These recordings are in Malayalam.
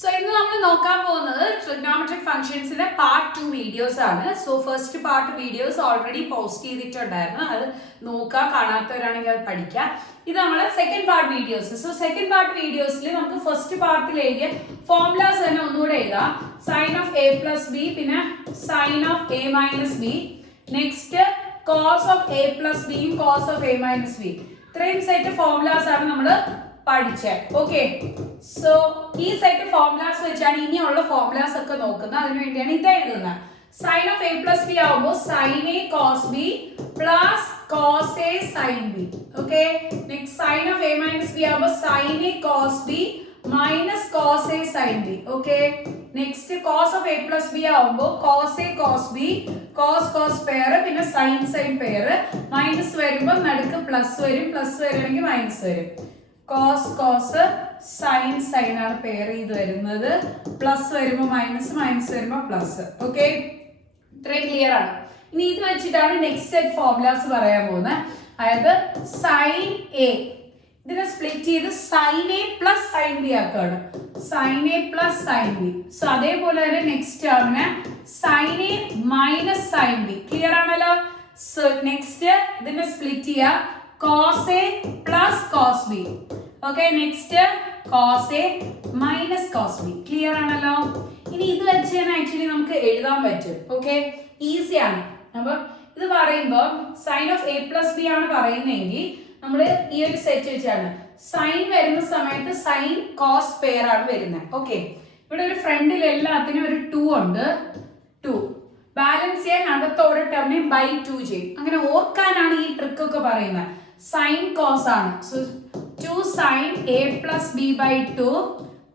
So, ഇന്ന് നമ്മൾ നോക്കാൻ പോകുന്നത് ട്രിഗണോമെട്രിക് ഫംഗ്ഷൻസിന്റെ പാർട്ട് 2 വീഡിയോസ് ആണ്. So first part videos already post ചെയ്തിട്ടുണ്ടായിരുന്നു. അത് നോക്കുക, കാണാത്തവരാണെങ്കിൽ അത് പഠിക്കുക. ഇത് നമ്മളെ second part videos. So second part വീഡിയോസിൽ നമുക്ക് ഫസ്റ്റ് പാർട്ടിൽ എഴുതിയ ഫോർമുലാസ് തന്നെ ഒന്നുകൂടെ എഴുതാം. Sine of A plus B, പിന്നെ sine of A minus B, next cos of A plus ബിയും cos of A minus B. ഇത്രയും സെറ്റ് ഫോർമുലാസ് ആണ് നമ്മൾ പഠിച്ചത്. ഓക്കെ, സോ ഈ സെറ്റ് ഫോർമുലാസ് വെച്ചാണ് ഇനിയുള്ള ഫോർമുലാസ് ഒക്കെ നോക്കുന്നത്. അതിനു വേണ്ടിയാണ് ഇത് എഴുതുന്നത്. Sine of A plus B ആവുമ്പോൾ sine A cos B plus cos A sine B. Okay, next sine of A minus B ആവുമ്പോൾ sine A cos B minus cos A sine B. Okay, next cos of A plus B ആവുമ്പോൾ cos A cos B, cos cos pair, പിന്നെ സൈൻ സൈൻ പെയർ. മൈനസ് വരുമ്പോൾ നടുക്ക് പ്ലസ് വരും, പ്ലസ് വരണമെങ്കിൽ മൈനസ് വരും. കോസ് കോസ് സൈൻ സൈൻ ആണ് പെയർ ചെയ്ത് വരുന്നത്. പ്ലസ് വരുമ്പോൾ മൈനസ്, മൈനസ് വരുമ്പോൾ പ്ലസ്. ഓക്കെ, ഇത്രയും ക്ലിയർ ആണ്. ഇനി ഇത് വെച്ചിട്ടാണ് നെക്സ്റ്റ് സെറ്റ് ഫോർമുലാസ് പറയാൻ പോകുന്നത്. അതായത് സൈൻ എ ഇതിനെ സ്പ്ലിറ്റ് ചെയ്ത് sine A plus sine b ആക്കാണ്. Sine A plus sine B. So അതേപോലെ തന്നെ നെക്സ്റ്റ് ആണ് sine A minus sine b. Clear ആണല്ലോ. സോ നെക്സ്റ്റ് ഇതിനെ സ്പ്ലിറ്റ് ചെയ്യുക cos a plus cos b. Okay, next cos a minus cos b. Clear ആണല്ലോ. ഇനി ഇത് വെച്ച് തന്നെ ആക്ച്വലി നമുക്ക് എഴുതാൻ പറ്റും. ഓക്കെ, ഈസി ആണ്. അപ്പൊ ഇത് പറയുമ്പോൾ sine of A plus B ആണ് പറയുന്നതെങ്കിൽ നമ്മൾ ഈ ഒരു സെറ്റ് വെച്ചാണ് സൈൻ വരുന്ന സമയത്ത് സൈൻ കോസ് പെയർ ആണ് വരുന്നത്. ഓക്കെ, ഇവിടെ ഒരു ഫ്രണ്ടിൽ എല്ലാത്തിനും ഒരു 2 ഉണ്ട്. 2 ബാലൻസ് ചെയ്യാൻ അകത്തോടെ ടേമിനെ ബൈ 2 ചെയ്യും. അങ്ങനെ ഓർക്കാനാണ് ഈ ട്രിക്ക് ഒക്കെ പറയുന്നത്. സൈൻ കോസ് ആണ്. So 2 sine A plus B by 2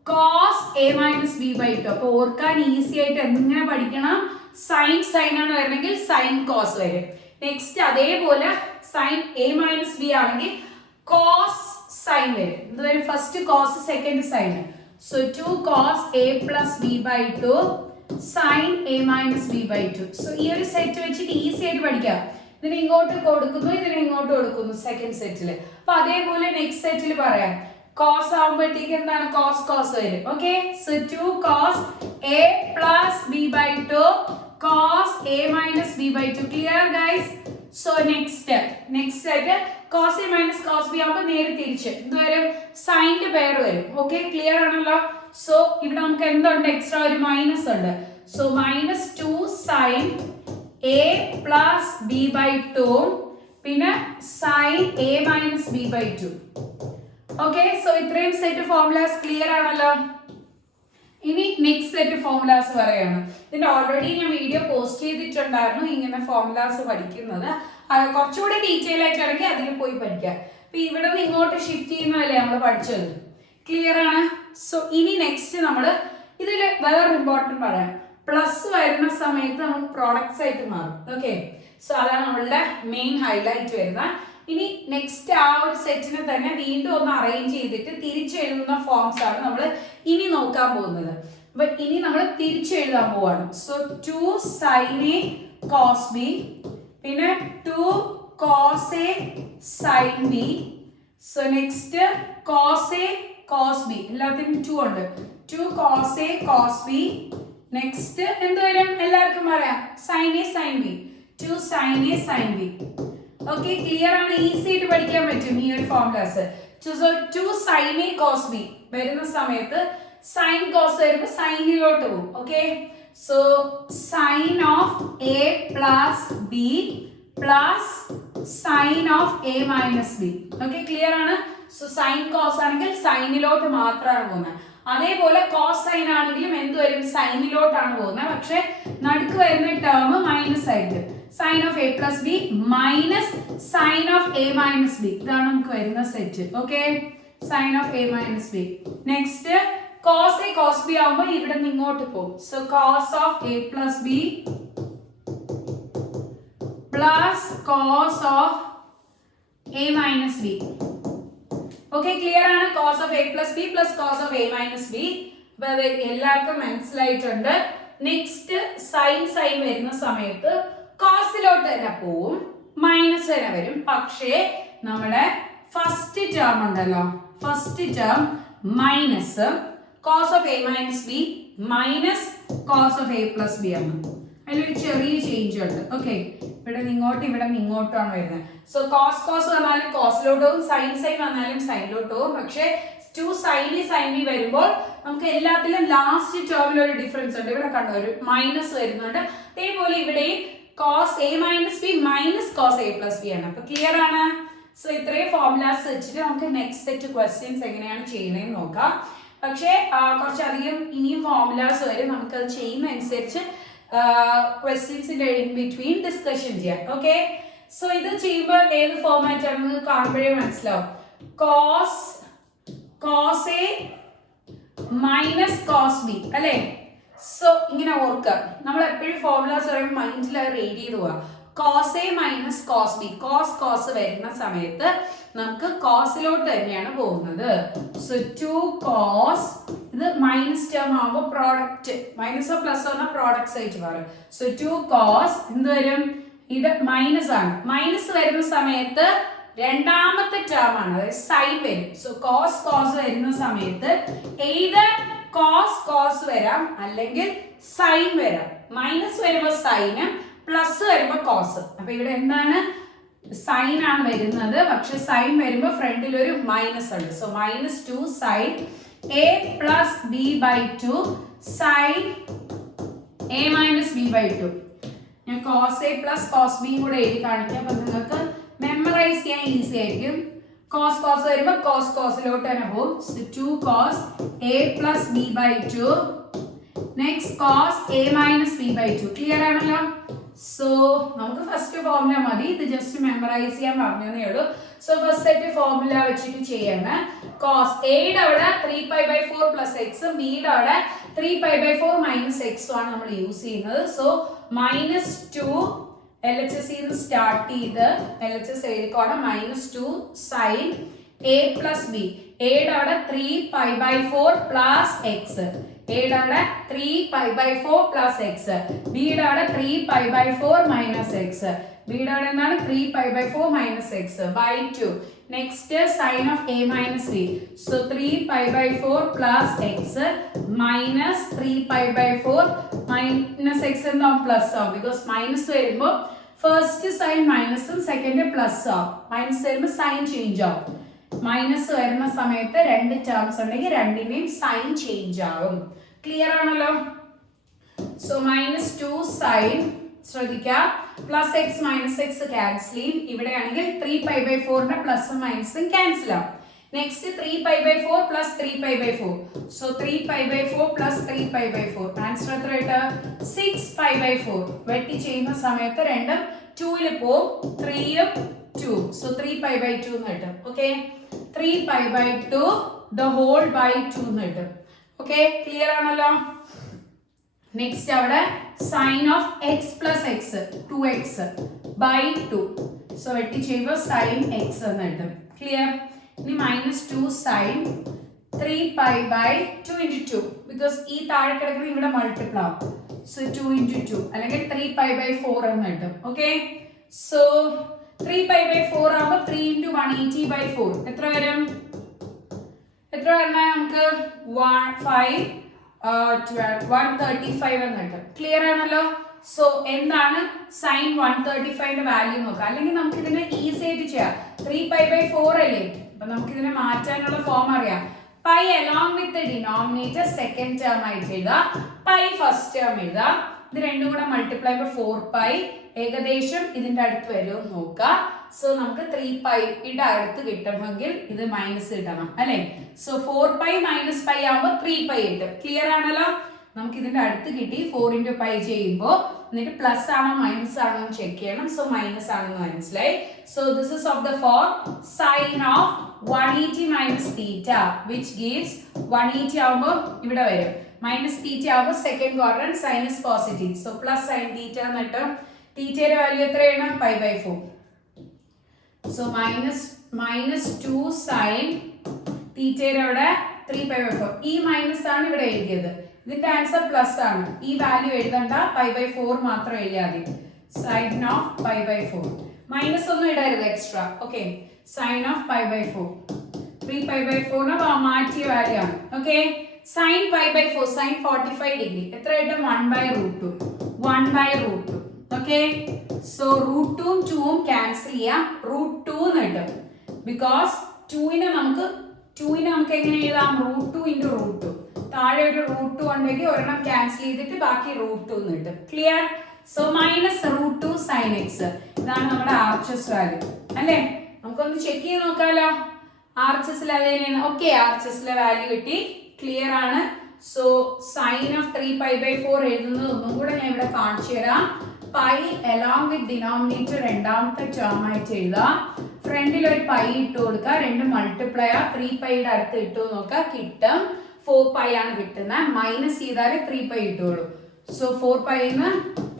cos A minus B by 2. അപ്പൊ ഓർക്കാൻ ഈസി ആയിട്ട് എങ്ങനെ പഠിക്കണം? സൈൻ സൈൻ ആണ് വരണമെങ്കിൽ സൈൻ കോസ് വരും. നെക്സ്റ്റ് അതേപോലെ സൈൻ എ മൈനസ് ബി ആണെങ്കിൽ കോസ് സൈൻ വരും. ഇത് വരും first cos, second sine. So 2 cos A plus B by 2 sine A minus B by 2. So ഈ ഒരു സെറ്റ് വെച്ചിട്ട് ഈസി ആയിട്ട് പഠിക്കാം. ഇതിനെ ഇങ്ങോട്ട് കൊടുക്കുന്നു, ഇതിനെ ഇങ്ങോട്ട് കൊടുക്കുന്നു സെക്കൻഡ് സെറ്റില്. അപ്പൊ അതേപോലെ നെക്സ്റ്റ് സെറ്റിൽ പറയാം. കോസ് ആവുമ്പോഴത്തേക്ക് എന്താണ്? കോസ് കോസ് വരും. Okay, so 2 cos A plus B by 2 cos A minus B by 2. Clear guys? So next set cos A minus cos B ആവുമ്പോൾ നേരെ തിരിച്ച് ഇത് വരും, സൈൻ്റെ പെയർ വരും. ഓക്കെ, ക്ലിയർ ആണല്ലോ. സോ ഇവിടെ നമുക്ക് എന്തുണ്ട്? എക്സ്ട്രാ ഒരു മൈനസ് ഉണ്ട്. So minus 2 sine A plus B by 2 പിന്നെ sine A minus B by 2. Okay, so ഇത്രയും സെറ്റ് ഫോർമുലാസ് ക്ലിയർ ആണല്ലോ. ഇനി നെക്സ്റ്റ് സെറ്റ് ഫോർമുലാസ് പറയാണ്. ഇതിന്റെ ഓൾറെഡി ഞാൻ വീഡിയോ പോസ്റ്റ് ചെയ്തിട്ടുണ്ടായിരുന്നു ഇങ്ങനെ ഫോർമുലാസ് പഠിക്കുന്നത്. കുറച്ചുകൂടി ഡീറ്റെയിൽ ആയിട്ടാണെങ്കിൽ അതിൽ പോയി പഠിക്കാം. അപ്പൊ ഇവിടെ നിന്ന് ഇങ്ങോട്ട് ഷിഫ്റ്റ് ചെയ്യുന്നതല്ലേ നമ്മൾ പഠിച്ചത്. ക്ലിയർ ആണ്. സോ ഇനി നെക്സ്റ്റ് നമ്മൾ ഇതിൽ വേറെ ഇമ്പോർട്ടൻറ്റ് പറയാം. പ്ലസ് വരുന്ന സമയത്ത് നമുക്ക് പ്രോഡക്ട്സ് ആയിട്ട് മാറും. ഓക്കെ, സോ അതാണ് നമ്മളുടെ മെയിൻ ഹൈലൈറ്റ് വരുന്നത്. ഇനി നെക്സ്റ്റ് ആ ഒരു സെറ്റിനെ തന്നെ വീണ്ടും ഒന്ന് അറേഞ്ച് ചെയ്തിട്ട് തിരിച്ചെഴുതുന്ന ഫോംസ് ആണ് നമ്മൾ ഇനി നോക്കാൻ പോകുന്നത്. അപ്പൊ ഇനി നമ്മൾ തിരിച്ചെഴുതാൻ പോവാണ്. So 2 sine A cos B പിന്നെ 2 cos A sine B. So next cos A cos B, എല്ലാത്തിനും 2 ഉണ്ട്. 2 cos A cos B. Next എന്ത് വരും? എല്ലാവർക്കും പറയാം, sine A sine B. 2 sine A sine B. Okay, clear ആണ്. ഈസി ആയിട്ട് പഠിക്കാൻ പറ്റും ഈ ഒരു formulas. 2 sine A cos B വരുന്ന സമയത്ത് സൈൻ കോസ് വരുമ്പോൾ സൈനിലോട്ട് പോകും. Okay, so sine of A plus b plus sine of A minus b. Okay, clear ആണ്. സോ സൈൻ കോസ് ആണെങ്കിൽ സൈനിലോട്ട് മാത്രമാണ് പോകുന്നത്. അതേപോലെ കോസ് സൈൻ ആണെങ്കിലും എന്ത് വരും? സൈനിലോട്ടാണ് പോകുന്നത്. പക്ഷെ നടുക്ക് വരുന്ന ടേം മൈനസ് ആയിട്ട് sine of A plus b minus sine of A minus b. ഇതാണ് നമുക്ക് വരുന്ന set. Okay, sine of A minus B. Next cos A cos B ആവുമ്പോൾ ഇവിടെ നിന്ന് ഇങ്ങോട്ട് പോകും. So cos of A plus b plus cos of A minus b. Okay, clear ആണ്. Cos of A plus b plus cos of A minus b. അപ്പൊ അത് എല്ലാവർക്കും മനസ്സിലായിട്ടുണ്ട്. നെക്സ്റ്റ് സൈൻ സൈൻ വരുന്ന സമയത്ത് കോസിലോട്ട് തന്നെ പോവും, മൈനസ് തന്നെ വരും. പക്ഷേ നമ്മുടെ ഫസ്റ്റ് ടേം ഉണ്ടല്ലോ, first term minus cos of a minus b minus cos of a plus b ആണ്. അതിലൊരു ചെറിയ ചേഞ്ച് ഉണ്ട്. ഓക്കെ, ഇവിടെ നിന്ന് ഇങ്ങോട്ടാണ് വരുന്നത്. സോ കോസ് വന്നാലും കോസിലോട്ട് പോകും, സൈൻ വന്നാലും സൈനിലോട്ട് പോകും. പക്ഷേ ടു സൈൻ ബി വരുമ്പോൾ നമുക്ക് എല്ലാത്തിലും ലാസ്റ്റ് ടേമിൽ ഒരു ഡിഫറൻസ് ഉണ്ട്. ഇവിടെ കണ്ടോ ഒരു മൈനസ് വരുന്നുണ്ട്. അതേപോലെ ഇവിടെ cos A minus B minus cos A plus B ആണ്. അപ്പൊ ക്ലിയർ ആണ്. സോ ഇത്രയും ഫോർമുലാസ് വെച്ചിട്ട് നമുക്ക് നെക്സ്റ്റ് സെറ്റ് ക്വസ്റ്റ്യൻസ് എങ്ങനെയാണ് ചെയ്യുന്നതെന്ന് നോക്കാം. പക്ഷേ കുറച്ചധികം ഇനിയും ഫോർമുലാസ് വരും. നമുക്കത് ചെയ്യുന്ന അനുസരിച്ച് ക്വസ്റ്റ്യൻസിന്റെ ഇൻ ബിറ്റ്വീൻ ഡിസ്കഷൻ ചെയ്യാം. ഓക്കെ, സോ ഇത് ചെയ്യുമ്പോൾ ഏത് ഫോർമാറ്റ് ആണെന്ന് കാണുമ്പോഴേ മനസ്സിലാവും. Cos A minus cos B അല്ലേ? സോ ഇങ്ങനെ ഓർക്കുക, നമ്മൾ എപ്പോഴും ഫോർമുലാസ് പറയുമ്പോൾ മൈൻഡിൽ അത് റീഡ് ചെയ്ത് പോവാം. Cos A minus cos B, cos വരുന്ന സമയത്ത് നമുക്ക് കോസിലോട്ട് തന്നെയാണ് പോകുന്നത്. സോ 2cos, ഇത് മൈനസ് ടേം ആകുമ്പോൾ പ്രോഡക്റ്റ് മൈനസോ പ്ലസ് വന്നാൽ പ്രോഡക്ട്സ് ആയിട്ട് മാറും. സോ 2cos എന്ത് വരും? ഇത് മൈനസ് ആണ്. മൈനസ് വരുന്ന സമയത്ത് രണ്ടാമത്തെ ടേം ആണ്, അതായത് സൈൻ വരും. സോ കോസ് വരുന്ന സമയത്ത് either കോസ് വരാം അല്ലെങ്കിൽ സൈൻ വരാം. മൈനസ് വരുമ്പോൾ സൈന്, പ്ലസ് വരുമ്പോൾ കോസ്. അപ്പൊ ഇവിടെ എന്താണ്? സൈൻ ആണ് വരുന്നത്. പക്ഷെ സൈൻ വരുമ്പോൾ ഫ്രണ്ടിൽ ഒരു മൈനസ് ഉണ്ട്. So -2 sine a plus B by 2 sine a minus B by 2. ഞാൻ cos A plus cos B കൂടെ എഴുതി കാണിക്കാം. അപ്പൊ നിങ്ങൾക്ക് മെമ്മറൈസ് ചെയ്യാൻ ഈസി ആയിരിക്കും. കോസ് വരുമ്പോൾ കോസിലോട്ട് തന്നെ പോകും. 2cos a plus B by 2 next cos a minus B by 2. Clear ആണല്ലോ? സോ നമുക്ക് ഫസ്റ്റ് ഫോർമുല മതി, ഇത് ജസ്റ്റ് മെമ്മറൈസ് ചെയ്യാൻ പറഞ്ഞതേ ഉള്ളൂ. സോ ഫസ്റ്റ് സെറ്റ് ഫോർമുല വെച്ചിട്ട് ചെയ്യണം. കോസ് എയുടെ അവിടെ 3π/4 പ്ലസ് എക്സ്, ബിയുടെ അവിടെ 3π/4 മൈനസ് എക്സും ആണ് നമ്മൾ യൂസ് ചെയ്യുന്നത്. സോ -2 LHS സ്റ്റാർട്ട് ചെയ്ത് LHS എഴുതിക്കോണം. -2 സൈൻ a പ്ലസ് ബി, എയുടെ അവിടെ 3π/4 പ്ലസ് എക്സ്, എയുടെ അവിടെ 3π/4 പ്ലസ് എക്സ്, ബിയുടെ അവിടെ 3π/4 മൈനസ് എക്സ്, ബിയുടെ അവിടെ എന്താണ് 3π/4 minus x by 2. Next sine of a minus b. So 3π/4 plus x minus 3π/4 minus x എന്താവും? പ്ലസ് ആവും. ബിക്കോസ് മൈനസ് വരുമ്പോൾ ഫസ്റ്റ് സൈൻ മൈനസും സെക്കൻഡ് പ്ലസ് ആവും. മൈനസ് വരുമ്പോൾ സൈൻ ചേഞ്ച് ആവും. മൈനസ് വരുന്ന സമയത്ത് രണ്ട് ടേംസ് ഉണ്ടെങ്കിൽ രണ്ടിന്റെയും സൈൻ ചേഞ്ച് ആവും. ക്ലിയർ ആണല്ലോ? സോ -2 സൈൻ, ശ്രദ്ധിക്കുക, plus x minus x cancel ചെയ്യും. ഇവിടെയാണെങ്കിൽ 3π/4ന്റെ പ്ലസും മൈനസും ക്യാൻസൽ ആവും. Next 3π/4 plus 3π/4. So 3π/4 plus 3π/4 answer എത്ര കിട്ടുക? 6π/4. വെട്ടി ചെയ്യുന്ന സമയത്ത് രണ്ടും 2ൽ പോവും, 3ഉം 2. സോ 3π/2 എന്ന് കിട്ടും. ഓക്കെ, 3π/2 the whole by 2 എന്ന് കിട്ടും. ഓക്കെ, ക്ലിയർ ആണല്ലോ? നെക്സ്റ്റ് അവിടെ sine of X plus X 2x by 2. So വെട്ടി ചെയ്യുമ്പോൾ സൈൻ എക്സ് എന്ന് കിട്ടും. ക്ലിയർ? ഇനി -2 സൈൻ 3π/2 into 2. ബിക്കോസ് ഈ താഴെ കിടക്കുന്ന ഇവിടെ മൾട്ടിപ്പിൾ ആവും. സോ 2 into 2 അല്ലെങ്കിൽ 3π/4 എന്ന് കിട്ടും. ഓക്കെ, സോ 3π/4 ആവുമ്പോൾ 3 into 180/4 എത്ര വരും? എത്ര വരണേ നമുക്ക്? 135 എന്ന് കിട്ടും. ക്ലിയർ ആണല്ലോ? സോ എന്താണ് സൈൻ 135ന്റെ വാല്യൂ നോക്കാം. അല്ലെങ്കിൽ നമുക്ക് ഇതിനെ ഈസി ആയിട്ട് ചെയ്യാം. 3π/4 അല്ലേ? അപ്പൊ നമുക്ക് ഇതിനെ മാറ്റാനുള്ള ഫോം അറിയാം. Pi along with denominator second term ആയിട്ട് എഴുതാം, പൈ ഫസ്റ്റ് ടേം എഴുതാം. ഇത് രണ്ടും കൂടെ മൾട്ടിപ്ലൈ ബൈ 4π ഏകദേശം ഇതിന്റെ അടുത്ത് വരുമോ നോക്കാം. സോ നമുക്ക് 3π അടുത്ത് കിട്ടണമെങ്കിൽ ഇത് മൈനസ് കിട്ടണം അല്ലെ? സോ 4π മൈനസ് പൈ ആവുമ്പോൾ 3π കിട്ടും. ക്ലിയർ ആണല്ലോ? നമുക്ക് ഇതിന്റെ അടുത്ത് കിട്ടി. 4 into π ചെയ്യുമ്പോൾ എന്നിട്ട് പ്ലസ് ആണോ മൈനസ് ആണോ എന്ന് ചെക്ക് ചെയ്യണം. സോ മൈനസ് ആണെന്ന് മനസ്സിലായി. So this is of the form sine of 180 minus theta which gives 180 ആവുമ്പോൾ ഇവിടെ വരും, മൈനസ് തീറ്റ ആവുമ്പോൾ second quadrant sine is positive. So plus sine theta എന്നിട്ട് തീറ്റയുടെ വാല്യൂ എത്രയാണ്? π/4. സോ -2 സൈൻ തീറ്റയുടെ അവിടെ 3π/4. ഈ മൈനസ് ആണ് ഇവിടെ എഴുതിയത്. ഇതിന്റെ ആൻസർ പ്ലസ് ആണ്. ഈ വാല്യൂ എഴുതണ്ട, π/4 മാത്രം എഴുതിയാൽ മതി. സൈൻ ഓഫ് π/4 മൈനസ് ഒന്നും ഇടരുത് എക്സ്ട്രാ. ഓക്കെ, സൈൻ ഓഫ് π/4 3π/4 മാറ്റിയ വാല്യൂ ആണ്. Okay, sin pi by 4 sin 45 degree എത്ര കിട്ടും 1/√2 1/√2 ഓക്കെ സോ √2 ഉം 2 ഉം ക്യാൻസൽ ചെയ്യാം √2 എന്ന് കിട്ടും ബിക്കോസ് 2നെ നമുക്ക് എങ്ങനെ എഴുതാം √2 into √2 താഴെ ഒരു √2 ഉണ്ടെങ്കിൽ ഒരെണ്ണം ക്യാൻസൽ ചെയ്തിട്ട് ബാക്കി √2 എന്ന് കിട്ടും ക്ലിയർ സോ -√2 sin x ഇതാണ് നമ്മുടെ RHS വാല്യൂ അല്ലേ നമുക്കൊന്ന് ചെക്ക് ചെയ്ത് നോക്കാലോ RHS ഓക്കെ RHS വാല്യൂ കിട്ടി ക്ലിയർ ആണ് സോ sin of 3π/4 എഴുതുന്നത് ഒന്നും കൂടെ ഞാൻ ഇവിടെ കാണിച്ചു തരാം പൈ along with denominator രണ്ടാമത്തെ ടേം ആയിട്ട് എഴുതാം ഫ്രണ്ടിൽ ഒരു പൈ ഇട്ട് കൊടുക്കുക രണ്ട് മൾട്ടിപ്ലയർ 3π യുടെ അടുത്ത് ഇട്ടു നോക്കുക കിട്ടും 4π ആണ് കിട്ടുന്നത് മൈനസ് ചെയ്താൽ 3π കിട്ടുള്ളൂ സോ 4π ന്ന്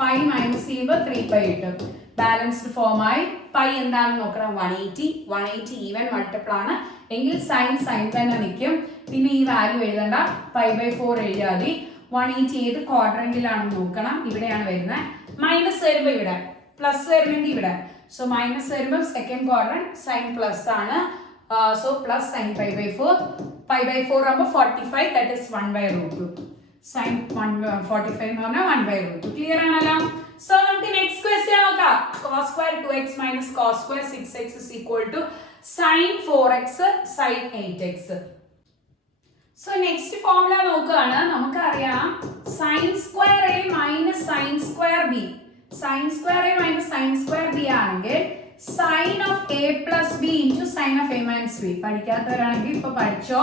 പൈ മൈനസ് ചെയ്യുമ്പോൾ 3π കിട്ടും ബാലൻസ്ഡ് ഫോം ആയി പൈ എന്താണെന്ന് നോക്കണം 180 ഈവൻ മൾട്ടിപ്പിൾ ആണ് എങ്കിൽ സൈൻ തന്നെ നിൽക്കും പിന്നെ ഈ വാല്യൂ എഴുതണ്ട π/4 എഴുതിയാൽ മതി 180 ഏത് ക്വാഡ്രന്റിലാണെന്ന് നോക്കണം ഇവിടെയാണ് വരുന്നത് മൈനസ് വരുമ്പോൾ ഇവിടെ പ്ലസ് വരുമെങ്കിൽ ഇവിടെ സോ മൈനസ് വരുമ്പോൾ സെക്കൻഡ് ക്വാഡ്രന്റ് സൈൻ പ്ലസ് ആണ് സോ പ്ലസ് സൈൻ π/4 ആകുമ്പോൾ 45 ദാറ്റ് ഈസ് 1/√2 സൈൻ 45 എന്ന് പറഞ്ഞാൽ 1/√2 ക്ലിയർ ആണല്ലോ സോ നമുക്ക് നെക്സ്റ്റ് ക്വസ്റ്റ്യൻ നോക്കാം cos square 2x minus cos square 6x is equal to sin 4x sin 8x so next formula നോക്കുകയാണ് നമുക്കറിയാം sin square a minus sin square b sin square a minus sin square b ആണെങ്കിൽ sin of a plus b into sin of a minus b പഠിക്കാത്തവരാണെങ്കിൽ ഇപ്പൊ പഠിച്ചോ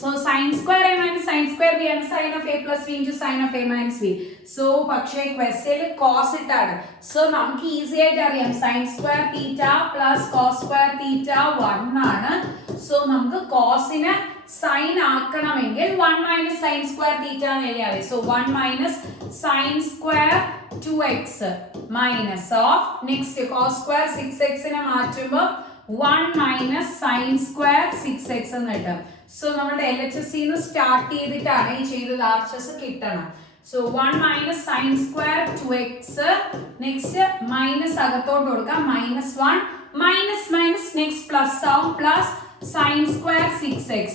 so sin square a minus sin square b ആണ് sin of a plus b into sin of a minus b so പക്ഷേ ക്വസ്റ്റ്യനിൽ cos ഇട്ടാണ് സോ നമുക്ക് ഈസി ആയിട്ട് അറിയാം sin square theta plus cos square theta 1 ആണ് സോ നമുക്ക് cosനെ sin ആക്കണമെങ്കിൽ 1 minus sin square theta എന്ന് എഴുതിയാൽ മതി so 1 minus sin square 2x minus of next cos square 6x നെ മാറ്റുമ്പോൾ 1 minus sin square 6x എന്ന് കിട്ടും സോ നമ്മുടെ LHS ന്ന് സ്റ്റാർട്ട് ചെയ്തിട്ടാണ് ഈ ചെയ്തത് RHS കിട്ടണം so 1 minus sin square 2x next minus അകത്തോട്ട് കൊടുക്കാം -1 minus next പ്ലസ് ആവും പ്ലസ് sin square 6x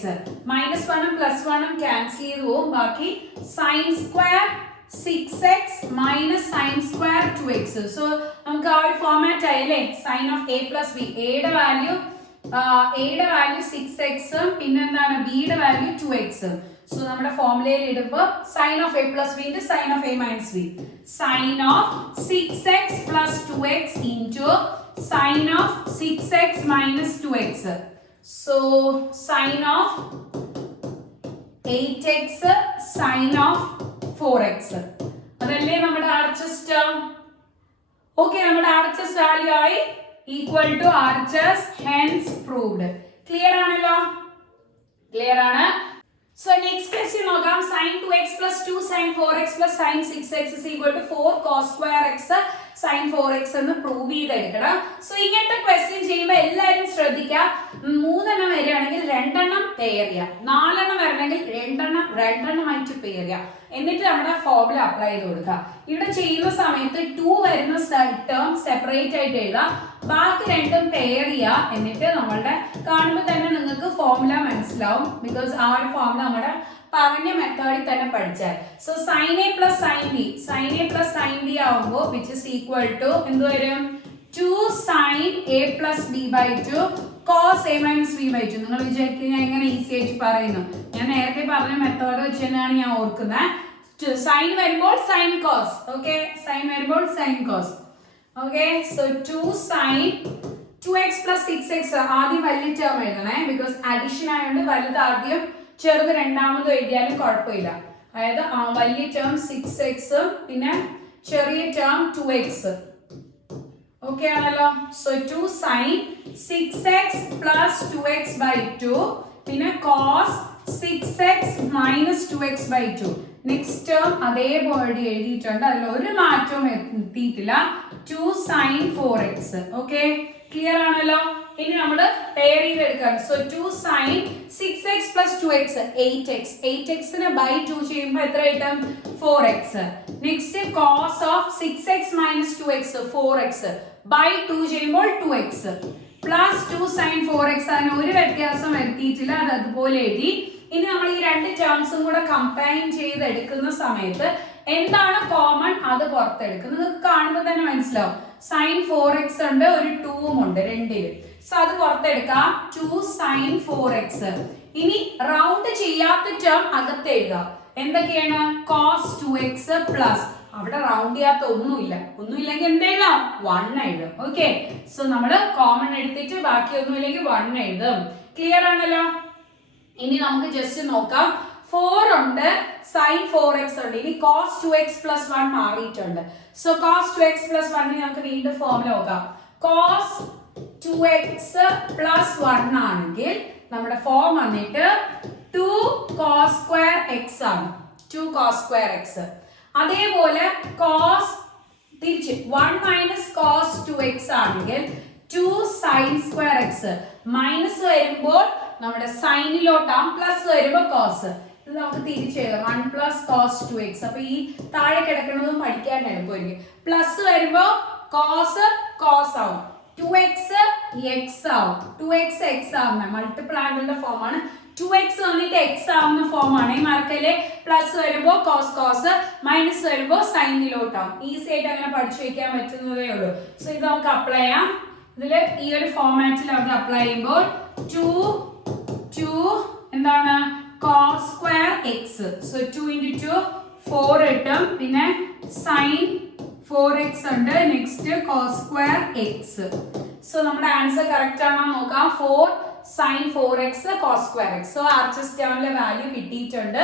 -1 ഉം +1 ഉം ക്യാൻസൽ ചെയ്തു പോകും ബാക്കി sin square 6x minus sin square 2x so നമുക്ക് ആ ഒരു ഫോർമാറ്റ് ആയില്ലേ sin of a plus b a യുടെ വാല്യൂ 6x പിന്നെ എന്താണ് b യുടെ വാല്യൂ 2x സോ നമ്മുടെ ഫോർമുലയിൽ ഇടുമ്പോൾ sin of a plus b into sin of a minus b sin of 6x plus 2x into sin of 6x minus 2x so sin of 8x sin of 4x അതല്ലേ നമ്മുടെ RHS ടേം ഓക്കേ നമ്മുടെ RHS വാല്യൂ ആയി equal to RHS hence proved clear ആണല്ലോ ക്ലിയർ ആണ് സോ നെക്സ്റ്റ് ക്വസ്റ്റ്യൻ നോക്കാം sin 2x plus 2 sin 4x plus sin 6x is equal to 4 cos square x sin 4x എന്ന് പ്രൂവ് ചെയ്തെടുക്കണം സോ ഇങ്ങനത്തെ ക്വസ്റ്റ്യൻ ചെയ്യുമ്പോൾ എല്ലാവരും ശ്രദ്ധിക്കുക 3 എണ്ണം വരികയാണെങ്കിൽ 2 എണ്ണം പെയർ ചെയ്യുക 4 എണ്ണം വരണമെങ്കിൽ 2 എണ്ണമായിട്ട് പെയർ ചെയ്യുക എന്നിട്ട് നമ്മുടെ ഫോർമുല അപ്ലൈ ചെയ്ത് കൊടുക്കുക ഇവിടെ ചെയ്യുന്ന സമയത്ത് 2 വരുന്ന ടേം സെപ്പറേറ്റ് ആയിട്ട് എഴുതുക ബാക്കി രണ്ടും പെയർ ചെയ്യുക എന്നിട്ട് നമ്മളുടെ കാണുമ്പോൾ തന്നെ നിങ്ങൾക്ക് ഫോർമുല മനസ്സിലാവും ബിക്കോസ് ആ ഒരു ഫോർമുല നമ്മുടെ പറഞ്ഞ മെത്തേഡിൽ തന്നെ പഠിച്ചാൽ so sin a plus sin b ആവുമ്പോൾ വിച്ച് ഇസ് ഈക്വൽ ടു എന്ത് വരും 2 sin a plus b by 2 cos a minus b by 2 നിങ്ങൾ വിചാരിക്കുക ഞാൻ എങ്ങനെ ഈസി ആയിട്ട് പറയുന്നു ഞാൻ നേരത്തെ പറഞ്ഞ മെത്തേഡ് വെച്ച് തന്നെയാണ് ഞാൻ ഓർക്കുന്നത് സൈൻ വരുമ്പോൾ സൈൻ കോസ് ഓക്കെ സൈൻ വരുമ്പോൾ sine cos okay so 2 sin 2x plus 6x ആദ്യം വലിയ ടേം എഴുതണേ ബിക്കോസ് അഡിഷൻ ആയതുകൊണ്ട് വലുത് ആദ്യം ചെറുത് രണ്ടാമത് എഴുതിയാലും കുഴപ്പമില്ല അതായത് വലിയ ടേം 6x പിന്നെ ചെറിയ ടേം 2x ഓക്കെ ആണല്ലോ so 2 sin 6x plus 2x by 2 പിന്നെ cos 6x minus 2x by 2 next term അതേപോലെ എഴുതിയിട്ടുണ്ട് അതിൽ ഒരു മാറ്റവും എത്തിയിട്ടില്ല 2 sin 4x ഓക്കെ ക്ലിയർ ആണല്ലോ ഇനി നമ്മൾ പെയർ ചെയ്തെടുക്കാം so 2 sin 6x plus 2x 8x നെ by 2 ചെയ്യുമ്പോൾ എത്ര കിട്ടും 4x next cos of 6x minus 2x 4x by 2 ചെയ്യുമ്പോൾ 2x plus 2 sin 4x അതിന് ഒരു വ്യത്യാസം വരുത്തിയിട്ടില്ല അത് അതുപോലെ എഴുതി ഇനി നമ്മൾ ഈ രണ്ട് ടേംസും കൂടെ കമ്പൈൻ ചെയ്തെടുക്കുന്ന സമയത്ത് എന്താണ് കോമൺ അത് പുറത്തെടുക്കും. നിങ്ങൾക്ക് കാണുമ്പോൾ തന്നെ മനസ്സിലാവും. sin 4x ഉണ്ട്, ഒരു 2 ഉണ്ട് രണ്ടിലും. സോ അത് പുറത്തെടുക്കാം. 2 sin 4x. ഇനി റൗണ്ട് ചെയ്യാത്ത ടേം അകത്ത് എഴുതാം. എന്തൊക്കെയാണ്? cos 2x പ്ലസ്, അവിടെ റൗണ്ട് ചെയ്യാത്ത ഒന്നുമില്ലെങ്കിൽ എന്ത് എഴുതാം? 1 എഴുതും. ഓക്കെ, സോ നമ്മൾ കോമൺ എടുത്തിട്ട് ബാക്കി ഒന്നുമില്ലെങ്കിൽ 1 എഴുതും. ക്ലിയർ ആണല്ലോ? ഇനി നമുക്ക് ജസ്റ്റ് നോക്കാം. 4 ഉണ്ട്, sin 4x ഉണ്ട്. ഇനി cos 2x plus 1 മാറിയിട്ടുണ്ട്. സോ cos 2x plus 1 നമുക്ക് വീണ്ടും ഫോർമുല നോക്കാം. cos 2x plus 1 ആണെങ്കിൽ നമ്മുടെ ഫോം വന്നിട്ട് 2 cos square x ആണ്. 2 cos square x. അതേപോലെ cos തിരിച്ച് 1 minus cos 2x ആണെങ്കിൽ 2 sin square x. മൈനസ് വരുമ്പോൾ നമ്മുടെ സൈനിലോട്ടാം, പ്ലസ് വരുമ്പോൾ കോസ്. ഇത് നമുക്ക് തിരിച്ചെഴുതാം. 1 plus cos 2x. അപ്പൊ ഈ താഴെ കിടക്കുന്നതും പഠിക്കാൻ എളുപ്പമായിരിക്കും. പ്ലസ് വരുമ്പോ കോസ് കോസ് ആവും, 2x x ആവും. 2x x ആവുന്ന മൾട്ടിപ്പിൾ ആംഗിളിന്റെ ഫോം ആണ്. 2x വന്നിട്ട് x ആവുന്ന ഫോം ആണ്. ഈ മാർക്കല്ലേ പ്ലസ് വരുമ്പോ കോസ് കോസ്, മൈനസ് വരുമ്പോ സൈനിലോട്ടാവും. ഈസി ആയിട്ട് അങ്ങനെ പഠിച്ചു വെക്കാൻ പറ്റുന്നതേ ഉള്ളൂ. സോ ഇത് നമുക്ക് അപ്ലൈ ചെയ്യാം. ഇതിൽ ഈ ഒരു ഫോർമാറ്റിൽ നമുക്ക് അപ്ലൈ ചെയ്യുമ്പോൾ 2 എന്താണ്? cos square x. so 2 into 2 4 കിട്ടും. പിന്നെ sin 4x ഉണ്ട്. Next cos square x. So നമ്മുടെ ആൻസർ കറക്റ്റ് ആണോ നോക്കാം. 4 sin 4x cos square x. So RHS ടേമിലെ വാല്യൂ കിട്ടിയിട്ടുണ്ട്.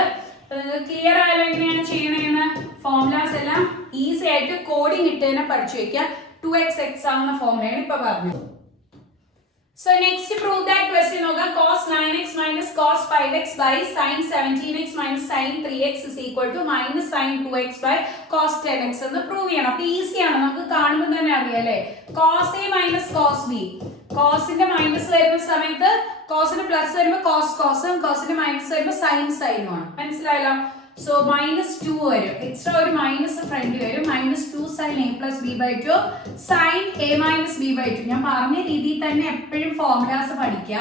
നിങ്ങൾക്ക് ക്ലിയർ ആയാലും എങ്ങനെയാണ് ചെയ്യണേന്ന് ഫോർമുലാസ് എല്ലാം ഈസി ആയിട്ട് കോഡിങ് ഇട്ടതിനെ പഠിച്ചു വെക്കുക. 2x x ആവുന്ന ഫോർമുലയാണ് ഇപ്പൊ പറഞ്ഞത്. So next prove that question hoga cos 9x minus cos 5x by sin 17x minus sin 3x is equal to minus sin 2x by cos 10x എന്ന് പ്രൂവ് ചെയ്യണം. അപ്പോൾ ഈസി ആണ്, നമുക്ക് കാണുമ്പോൾ തന്നെ അറിയാം അല്ലേ. cos a minus cos b. cosന്റെ മൈനസ് വരുന്ന സമയത്ത് cosന് പ്ലസ് വരുമ്പോൾ cos cosഉം cosന്റെ മൈനസ് വരുമ്പോൾ sin sinഉം ആണ്. മനസ്സിലായല്ലോ? സോ -2 വരും. എക്സ്ട്രാ ഒരു മൈനസ് ഫ്രണ്ട് വരും. -2 sin a plus b by 2 sin a minus b by 2. ഞാൻ പറഞ്ഞ രീതിയിൽ തന്നെ എപ്പോഴും ഫോർമുലാസ് പഠിക്കുക.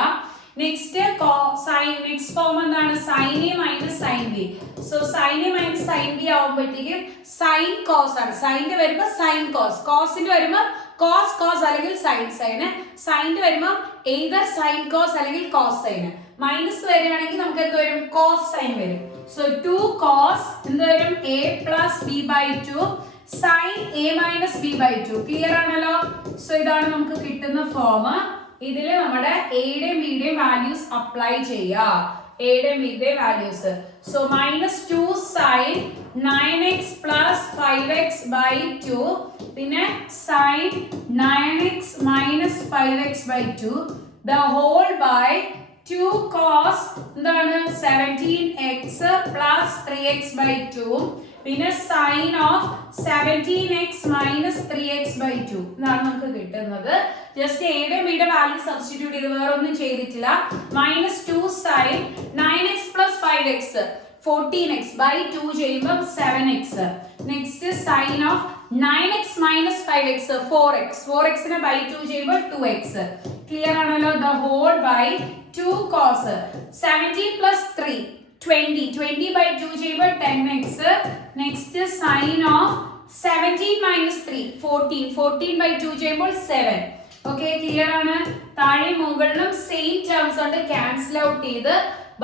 നെക്സ്റ്റ് നെക്സ്റ്റ് ഫോം എന്താണ്? sin a minus sin b. So sin a minus sin b ആവുമ്പോഴത്തേക്കും sin cos ആണ്. സൈൻ്റെ വരുമ്പോൾ sin cos, കോസിന്റെ വരുമ്പോൾ cos cos അല്ലെങ്കിൽ sin sin, സൈൻ്റെ വരുമ്പോൾ either sin cos അല്ലെങ്കിൽ cos sin. മൈനസ് വരികയാണെങ്കിൽ നമുക്ക് എന്ത് വരും? cos sin വരും. So 2 cos എന്ത് വരും? a plus b by 2 sin a minus b by 2. Clear ആണല്ലോ? സോ ഇതാണ് നമുക്ക് കിട്ടുന്ന ഫോം. ഇതിൽ നമ്മുടെ എയുടെയും ബിയുടെയും വാല്യൂസ് അപ്ലൈ ചെയ്യുക. എയുടെയും ബിയുടെയും values. So -2 sin 9x plus 5x by 2 പിന്നെ sin 9x minus 5x by 2 the whole by 2 cos എന്താണ്? 17x plus 3x by 2 പിന്നെ sin of 17x minus 3x by 2 ഇതാണ് നമുക്ക് കിട്ടുന്നത്. ജസ്റ്റ് എയുടെ ബിയുടെ വാല്യൂ സബ്സ്റ്റിറ്റ്യൂട്ട് ചെയ്ത് വേറെ ഒന്നും ചെയ്തിട്ടില്ല. -2 sin 9x plus 5x 14x by 2 ചെയ്യുമ്പോൾ 7x. Next sin of 9x minus 5x 4x. 4x നെ by 2 ചെയ്യുമ്പോൾ 2x. ക്ലിയർ ആണല്ലോ? the whole by 2 cos 17 plus 3 20 by 2 ചെയ്യുമ്പോൾ 10x. Next sin of 17 minus 3 14 by 2 ചെയ്യുമ്പോൾ 7. ഓക്കെ, ക്ലിയർ ആണ്? താഴെ മുകളിലും സെയിം ടേംസ് ഉണ്ട്, ക്യാൻസൽ ഔട്ട് ചെയ്ത്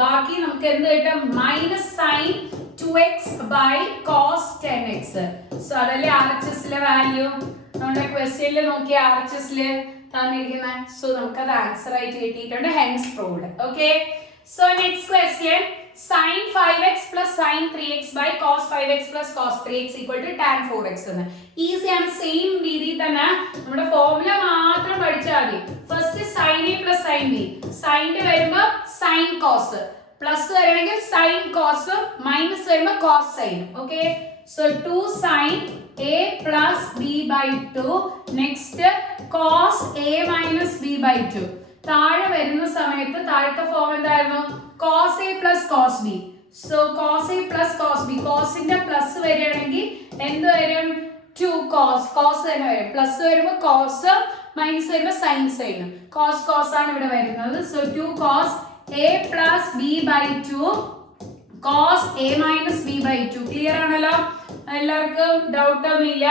ബാക്കി നമുക്ക് എന്ത് കിട്ടും? Minus sign 2x by cos 10x. So അതല്ലേ RHSലെ വാല്യൂ. നമ്മുടെ ക്വസ്റ്റ്യനിൽ നോക്കിയ RHSല് തന്നിരിക്കുന്നത്. സോ നമുക്കത് ആൻസർ ആയിട്ട് കിട്ടിയിട്ടുണ്ട്. Hence proved. Okay, so next question sin 5x plus sin 3x by cos 5x plus cos 3x equal to tan 4x എന്ന്. ഈസിയാണ്, സെയിം രീതിയിൽ തന്നെ നമ്മുടെ ഫോർമുല മാത്രം പഠിച്ചാൽ മതി. First sin a plus sin b. സൈൻ്റെ വരുമ്പോൾ sin cos, പ്ലസ് വരണമെങ്കിൽ sin cos, മൈനസ് വരുമ്പോൾ cos sin. Okay, so 2 sin a plus b by 2. Next cos a minus b by 2. താഴെ വരുന്ന സമയത്ത് താഴത്തെ ഫോം എന്തായിരുന്നു? cos a plus cos b. So cos a plus cos b. കോസിന്റെ പ്ലസ് വരികയാണെങ്കിൽ എന്ത് വരും? 2 cos തന്നെ വരും. പ്ലസ് വരുമ്പോൾ cos, മൈനസ് വരുമ്പോൾ sin. cos ആണ് ഇവിടെ വരുന്നത്. So 2 cos a plus b by 2 cos a minus b by 2. Clear ആണല്ലോ? എല്ലാവർക്കും ഡൗട്ട് ഒന്നുമില്ല.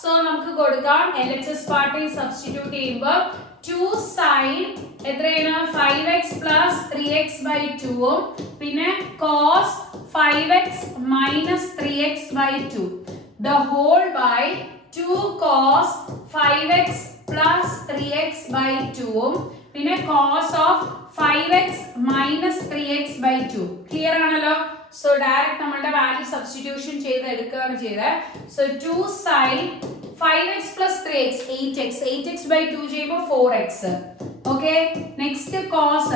സോ നമുക്ക് കൊടുക്കാം LHS പാർട്ടിൽ സബ്സ്റ്റിറ്റ്യൂട്ട് ചെയ്യുമ്പോൾ 2 sin എത്രയാണ് 5x plus 3x by 2 ഉം പിന്നെ cos 5x minus 3x by 2 the whole by 2 cos 5x plus 3x by 2 ഉം പിന്നെ cos of 5x minus 3x by 2. Clear ആണല്ലോ? സോ ഡയറക്റ്റ് നമ്മളുടെ വാല്യൂ സബ്സ്റ്റിറ്റ്യൂഷൻ ചെയ്ത് എടുക്കുകയാണ് ചെയ്തത്. So 2 sin 5x plus 3x 8x 8x by 2 ചെയ്യുമ്പോൾ 4x. Okay, next cos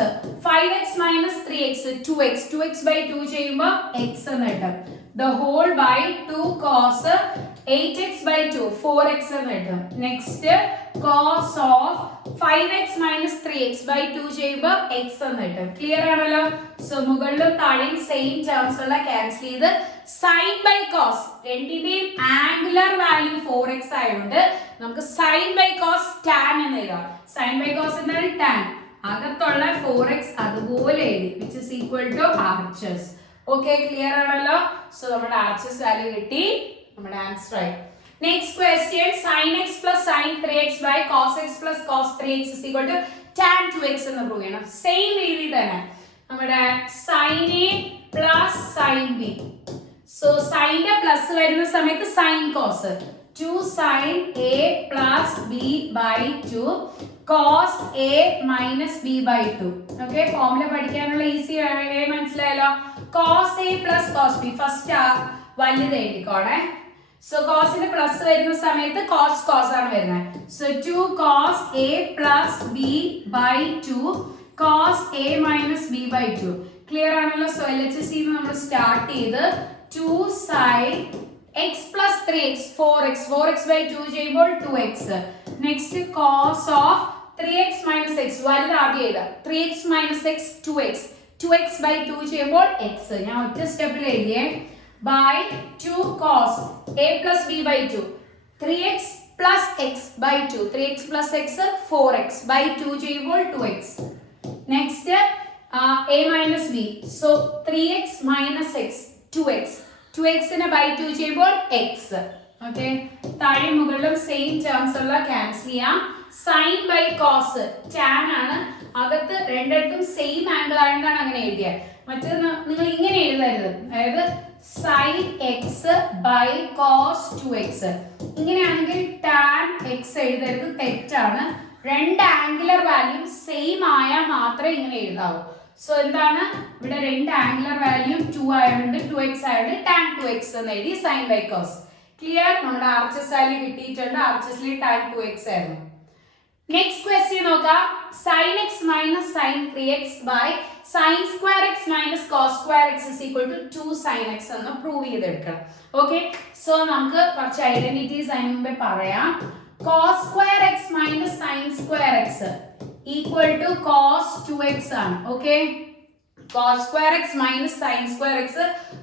5x minus 3x 2x 2x by 2 ചെയ്യുമ്പോൾ x എന്ന് കിട്ടും. the whole by 2 cos 8x by 2 4x എന്ന് കിട്ടും. Next cos of 5x minus 3x by 2 ചെയ്യുമ്പോൾ x എന്ന് കിട്ടും. ക്ലിയർ ആണല്ലോ? സോ മുകളിലും താഴെയും സെയിം ടേംസ് ഉള്ള ക്യാൻസൽ ചെയ്ത് sin by cos രണ്ടിന്റെയും ആംഗുലർ വാല്യൂ 4x ആയതുകൊണ്ട് നമുക്ക് sin by cos tan എന്ന് എഴുതാം. sin by cos എന്നാൽ tan, അകത്തുള്ള 4x അതുപോലെ എഴുതി which is equal to RHS. Okay, clear ആണല്ലോ? സോ നമ്മുടെ RHS വാല്യൂ കിട്ടി, നമ്മുടെ ആൻസർ ആയി. Next question, sin x plus sin 3x by cos x plus cos 3x is equal to tan 2x എന്ന് പ്രൂവ് ചെയ്യണം. സെയിം രീതി തന്നെ നമ്മുടെ sin a plus sin b. So സൈൻ്റെ പ്ലസ് വരുന്ന സമയത്ത് sin cos 2 sin a plus b by 2 cos a minus b by 2. Okay, formula പഠിക്കാനുള്ള ഈസി മനസ്സിലായല്ലോ? cos a plus cos b first വലുത് എഴുതിക്കോണേ. സോ കോസിന്റെ പ്ലസ് വരുന്ന സമയത്ത് cos cos ആണ് വരുന്നത്. So 2 cos a plus b by 2 cos a minus b by 2. Clear ആണല്ലോ? സോ LHS നമ്മൾ സ്റ്റാർട്ട് ചെയ്ത് 2 sin x plus 3x 4x 4x by 2 ചെയ്യുമ്പോൾ 2x. Next cos of 3x minus x വലുത് ആദ്യം എഴുതാം. 3x minus x 2x 2x by 2 ചെയ്യുമ്പോൾ x. ഞാൻ ഒറ്റ സ്റ്റെപ്പിൽ എഴുതിയേ. by 2 cos a plus b by 2 3x plus x by 2 3x plus x 4x by 2 ചെയ്യുമ്പോൾ 2x. next a minus b, so 3x minus x 2x 2x നെ by 2 ചെയ്യുമ്പോൾ x. ഓക്കെ, താഴെ മുകളിലും സെയിം ടേംസ് ഉള്ള ക്യാൻസൽ ചെയ്യാം. sin by cos tan ആണ്, അകത്ത് രണ്ടിടത്തും സെയിം ആംഗിൾ ആയതുകൊണ്ടാണ് അങ്ങനെ എഴുതിയത്. മറ്റേത് നിങ്ങൾ ഇങ്ങനെ എഴുതരുത്, അതായത് sin x by cos 2x. ഇങ്ങനെയാണെങ്കിൽ tan x എഴുതരുത്, തെറ്റാണ്. രണ്ട് ആംഗുലർ വാല്യൂ സെയിം ആയാൽ മാത്രമേ ഇങ്ങനെ എഴുതാവൂ. സോ എന്താണ് ഇവിടെ രണ്ട് ആംഗുലർ വാല്യൂ 2 ആയതുകൊണ്ട് 2x ആയതുകൊണ്ട് tan 2x എന്ന് എഴുതി sin by cos. ക്ലിയർ? നമ്മുടെ RHS വാല്യൂ കിട്ടിയിട്ടുണ്ട്. RHSൽ tan 2x ആയിരുന്നു. നെക്സ്റ്റ് ക്വസ്റ്റ്യൻ നോക്കാം. sin x minus sin 3x by sin square x minus cos square x is equal to 2 sin x എന്ന് പ്രൂവ് ചെയ്തെടുക്കണം. ഓക്കെ, സോ നമുക്ക് കുറച്ച് ഐഡന്റിറ്റീസ് അതിന് മുമ്പേ പറയാം. cos square x minus sin square x equal to cos 2x ആണ്. Okay, cos square x minus sin square x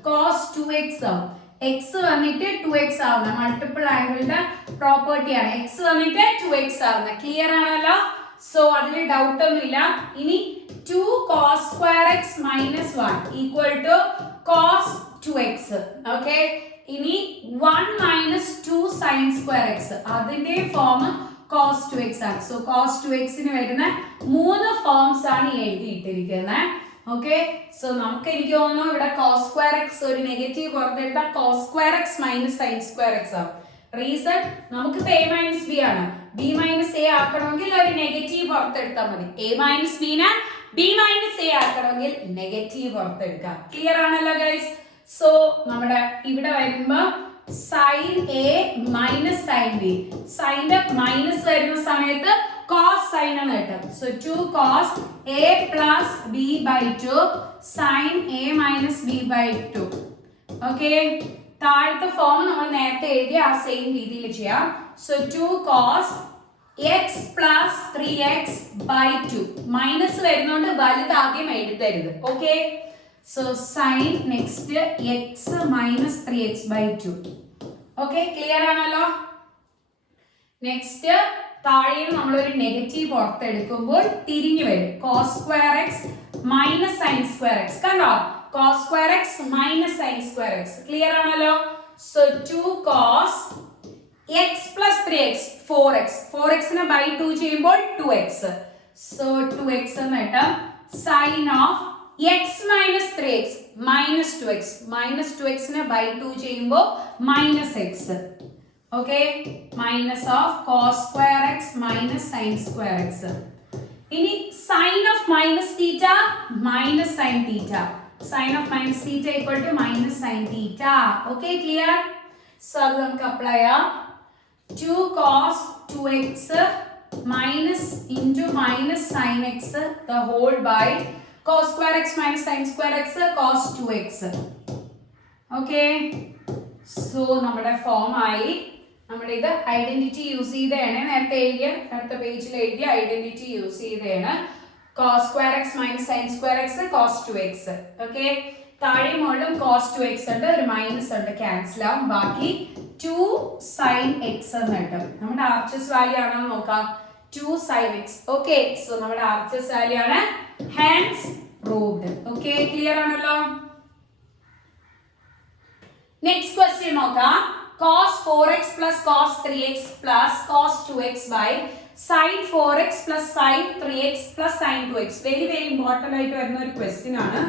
cos 2x ആവും. x വന്നിട്ട് 2x ആവുന്ന മൾട്ടിപ്പിൾ ആംഗിളിന്റെ പ്രോപ്പർട്ടി ആണ്. x വന്നിട്ട് 2x ആവുന്ന. ക്ലിയർ ആണല്ലോ? സോ അതിൽ ഡൗട്ട് ഒന്നുമില്ല. ഇനി 2 cos square x minus 1 equal to cos 2x. Okay, ഇനി 1 minus 2 sin square x അതിന്റെ ഫോം cos 2x ആണ്. സോ cos 2x ന് വരുന്ന 3 ഫോംസ് ആണ് എഴുതിയിട്ടിരിക്കുന്നത്. ഓക്കെ, സോ നമുക്ക് എനിക്ക് തോന്നുന്നു ഇവിടെ cos square x ഒരു നെഗറ്റീവ് പുറത്തെടുത്താൽ cos square x minus sin square x ആവും. റീസൺ നമുക്ക് a minus b ആണ്. b minus a ആക്കണമെങ്കിൽ ഒരു നെഗറ്റീവ് പുറത്തെടുത്താൽ മതി. a minus b നെ b minus a ആക്കണമെങ്കിൽ നെഗറ്റീവ് പുറത്തെടുക്കാം. ക്ലിയർ ആണല്ലോ ഗൈസ്? സോ നമ്മുടെ ഇവിടെ വരുമ്പോൾ sin a minus sin b, സൈൻ്റെ മൈനസ് വരുന്ന സമയത്ത് cos sin എന്ന് കിട്ടും. So 2 cos a plus b by 2 sin a minus b by 2. Okay, താഴത്തെ ഫോം നമ്മൾ നേരത്തെ എഴുതി ആ സെയിം രീതിയിൽ ചെയ്യാം. So 2 cos x plus 3x by 2 minus വരുന്നോണ്ട് വലുത് ആദ്യം എഴുതരുത്. Okay, so sin next x minus 3x by 2. Okay, clear ആണല്ലോ? നെക്സ്റ്റ് താഴെ നമ്മളൊരു നെഗറ്റീവ് പുറത്തെടുക്കുമ്പോൾ തിരിഞ്ഞു വരും. cos square x minus sin square x. കണ്ടോ? cos square x minus sin square x. Clear ആണല്ലോ? So 2 cos x plus 3x 4x. 4x നെ by 2 ചെയ്യുമ്പോൾ 2x. So 2x എന്ന് കിട്ടും. Sin of x minus 3x minus 2x. Minus 2x നെ by 2 ചെയ്യുമ്പോൾ minus x. Okay? Minus of cos square x minus sin square x. ഇനി sin of minus theta minus sin theta. Sin of minus theta equal to minus sin theta. Okay, clear? So അത് നമുക്ക് അപ്ലൈ ചെയ്യാം. 2 cos 2x minus into minus sin x the whole by cos square x minus sin square x cos 2x. Okay, so നമ്മുടെ ഫോം ആയി. നമ്മുടെ ഇത് ഐഡന്റിറ്റി യൂസ് ചെയ്താണ് നേരത്തെ എഴുതിയ അടുത്ത പേജിൽ എഴുതിയ ഐഡന്റിറ്റി യൂസ് ചെയ്താണ്. cos square x minus sin square x cos 2x. Okay, താഴെ മുകളിലും cos 2x ഉണ്ട്, ഒരു മൈനസ് ഉണ്ട്, ക്യാൻസൽ ആവും. ബാക്കി 2 sin x എന്ന് കിട്ടും. നമ്മുടെ ആർച്ചസ് വാല്യൂ ആണോ നോക്കാം. 2 sin x. ഓക്കെ, സോ നമ്മുടെ ആർച്ചസ് വാല്യൂ ആണ്. Hence proved. ഓക്കെ, ക്ലിയർ ആണല്ലോ? നെക്സ്റ്റ് ക്വസ്റ്റ്യൻ നോക്കാം. cos 4x plus cos 3x plus cos 2x by sin 4x plus sin 3x plus sin 2x. Very very important ആയിട്ട് വരുന്ന ഒരു ക്വസ്റ്റ്യൻ ആണ്.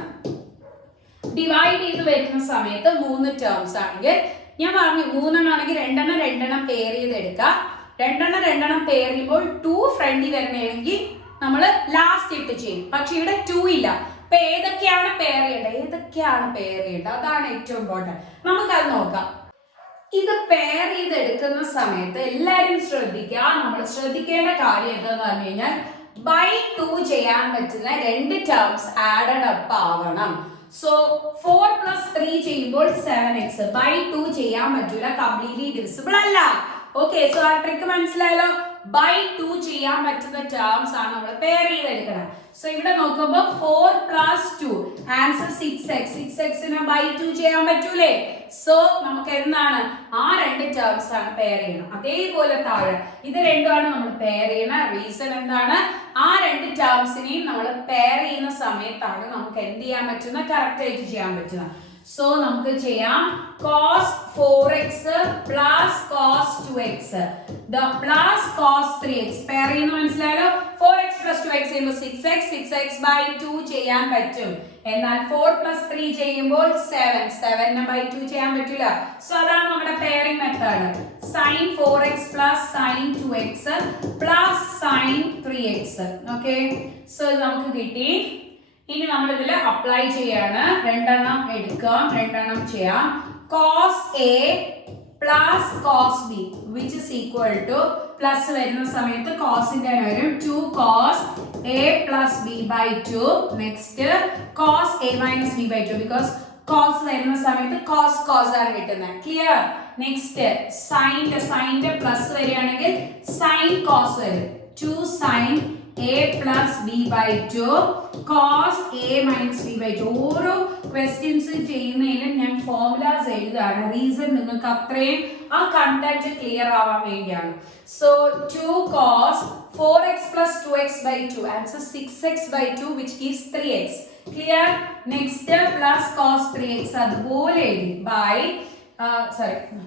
ഡിവൈഡ് ചെയ്ത് വരുന്ന സമയത്ത് 3 ടേംസ് ആണെങ്കിൽ ഞാൻ പറഞ്ഞു 3 ആണെങ്കിൽ രണ്ടെണ്ണം പെയർ ചെയ്ത് എടുക്കാം. രണ്ടെണ്ണം പെയർ ചെയ്യുമ്പോൾ 2 ഫ്രണ്ടിൽ വരണമെങ്കിൽ നമ്മൾ ലാസ്റ്റ് ഇട്ട് ചെയ്യും. പക്ഷെ ഇവിടെ 2 ഇല്ല. അപ്പൊ ഏതൊക്കെയാണ് പെയർ ചെയ്യേണ്ടത് അതാണ് ഏറ്റവും ഇമ്പോർട്ടന്റ്. നമുക്കത് നോക്കാം. ഇത് പെയർ ചെയ്ത് എടുക്കുന്ന സമയത്ത് എല്ലാവരും ശ്രദ്ധിക്കുക. നമ്മൾ ശ്രദ്ധിക്കേണ്ട കാര്യം എന്താന്ന് പറഞ്ഞു കഴിഞ്ഞാൽ ബൈ 2 ചെയ്യാൻ പറ്റുന്ന 2 ടേംസ് ആഡഡ് അപ്പ് ആവണം. സോ 4 plus 3 ചെയ്യുമ്പോൾ 7x. ബൈ 2 ചെയ്യാൻ പറ്റൂല, കംപ്ലീറ്റ്ലി ഡിവിസിബിൾ അല്ല. ഓക്കെ, സോ ആ ട്രിക്ക് മനസ്സിലായല്ലോ. ബൈ 2 ചെയ്യാൻ പറ്റുന്ന ടേംസ് ആണ് നമ്മൾ പെയർ ചെയ്ത് എടുക്കണം. സോ ഇവിടെ നോക്കുമ്പോൾ 4 plus 2 ആൻസർ 6x. 6x നെ ബൈ 2 ചെയ്യാൻ പറ്റൂലേ? സോ നമുക്ക് എന്താണ് ആ 2 ടേംസ് ആണ് പെയർ ചെയ്യണം. അതേപോലെ താഴെ ഇത് രണ്ടുമാണ് നമ്മൾ പെയർ ചെയ്യുന്ന റീസൺ എന്താണ്? ആ 2 ടേംസിനെയും നമ്മൾ പെയർ ചെയ്യുന്ന സമയത്താണ് നമുക്ക് എന്ത് ചെയ്യാൻ പറ്റുന്ന കറക്റ്റ് ആയിട്ട് ചെയ്യാൻ പറ്റുന്നത്. സോ നമുക്ക് ചെയ്യാം cos 4x plus cos 2x the plus cos 3x pair ചെയ്യുന്ന മനസ്സിലായല്ലോ. 4x plus 2x ചെയ്യുമ്പോൾ 6x. 6x by 2 ചെയ്യാൻ പറ്റും. എന്നാൽ 4 plus 3 ചെയ്യുമ്പോൾ 7 നെ by 2 ചെയ്യാൻ പറ്റില്ല. സോ അതാണ് നമ്മുടെ pairing method. sin 4x plus sin 2x plus sin 3x. Okay, so നമുക്ക് കിട്ടി. ഇനി നമ്മൾ ഇതിൽ അപ്ലൈ ചെയ്യാണ്. രണ്ടെണ്ണം എടുക്കാം, രണ്ടെണ്ണം ചെയ്യാം. cos a plus cos b which is equal to plus വരുന്ന സമയത്ത് കോസിന്റെ വരും 2 cos a plus b by 2. Next cos a minus b by 2 because cos വരുന്ന സമയത്ത് cos ആണ് കിട്ടുന്നത്. ക്ലിയർ? നെക്സ്റ്റ് സൈന്റെ പ്ലസ് വരികയാണെങ്കിൽ sin cos വരും. 2 sin a plus b by 2 cos a minus b by 2. ഓരോ ക്വസ്റ്റ്യൻസ് ചെയ്യുന്നതിനും ഞാൻ ഫോർമുലാസ് എഴുതാണ്. റീസൺ നിങ്ങൾക്ക് അത്രയും ആ കണ്ടന്റ് ക്ലിയർ ആവാൻ വേണ്ടിയാണ്. So 2 cos 4x plus 2x by 2 answer 6x by 2 which gives 3x. Clear? Next plus cos 3x അതുപോലെ എഴുതി ബൈ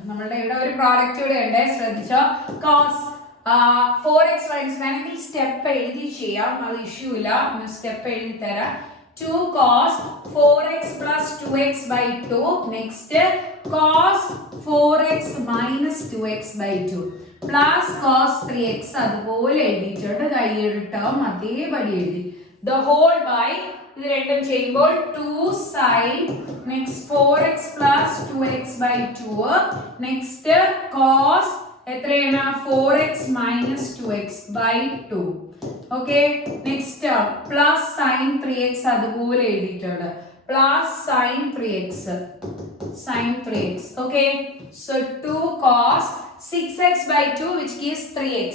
നമ്മളുടെ ഇവിടെ ഒരു പ്രോഡക്റ്റ് കൂടെ ഉണ്ട്, ശ്രദ്ധിച്ചോ. cos 4x minus വേണമെങ്കിൽ സ്റ്റെപ്പ് എഴുതി ചെയ്യാം, അത് ഇഷ്യൂ ഇല്ല. സ്റ്റെപ്പ് എഴുതി തരാം. 2 cos 4x plus 2x by 2. Next cos 4x minus 2x by 2 plus cos 3x അതുപോലെ എഴുതിയിട്ടുണ്ട്. കൈയ്യൊരു ടേം അതേപടി എഴുതി. the whole by ഇത് രണ്ടും ചെയ്യുമ്പോൾ 2 sin next 4x plus 2x by 2. Next cos എത്രയാണ് 4x minus 2x by 2. Okay, next plus sin 3x അതുപോലെ എഴുതിയിട്ടുണ്ട്. Plus sin 3x. Okay, so 2 cos 6x by 2 which gives 3x.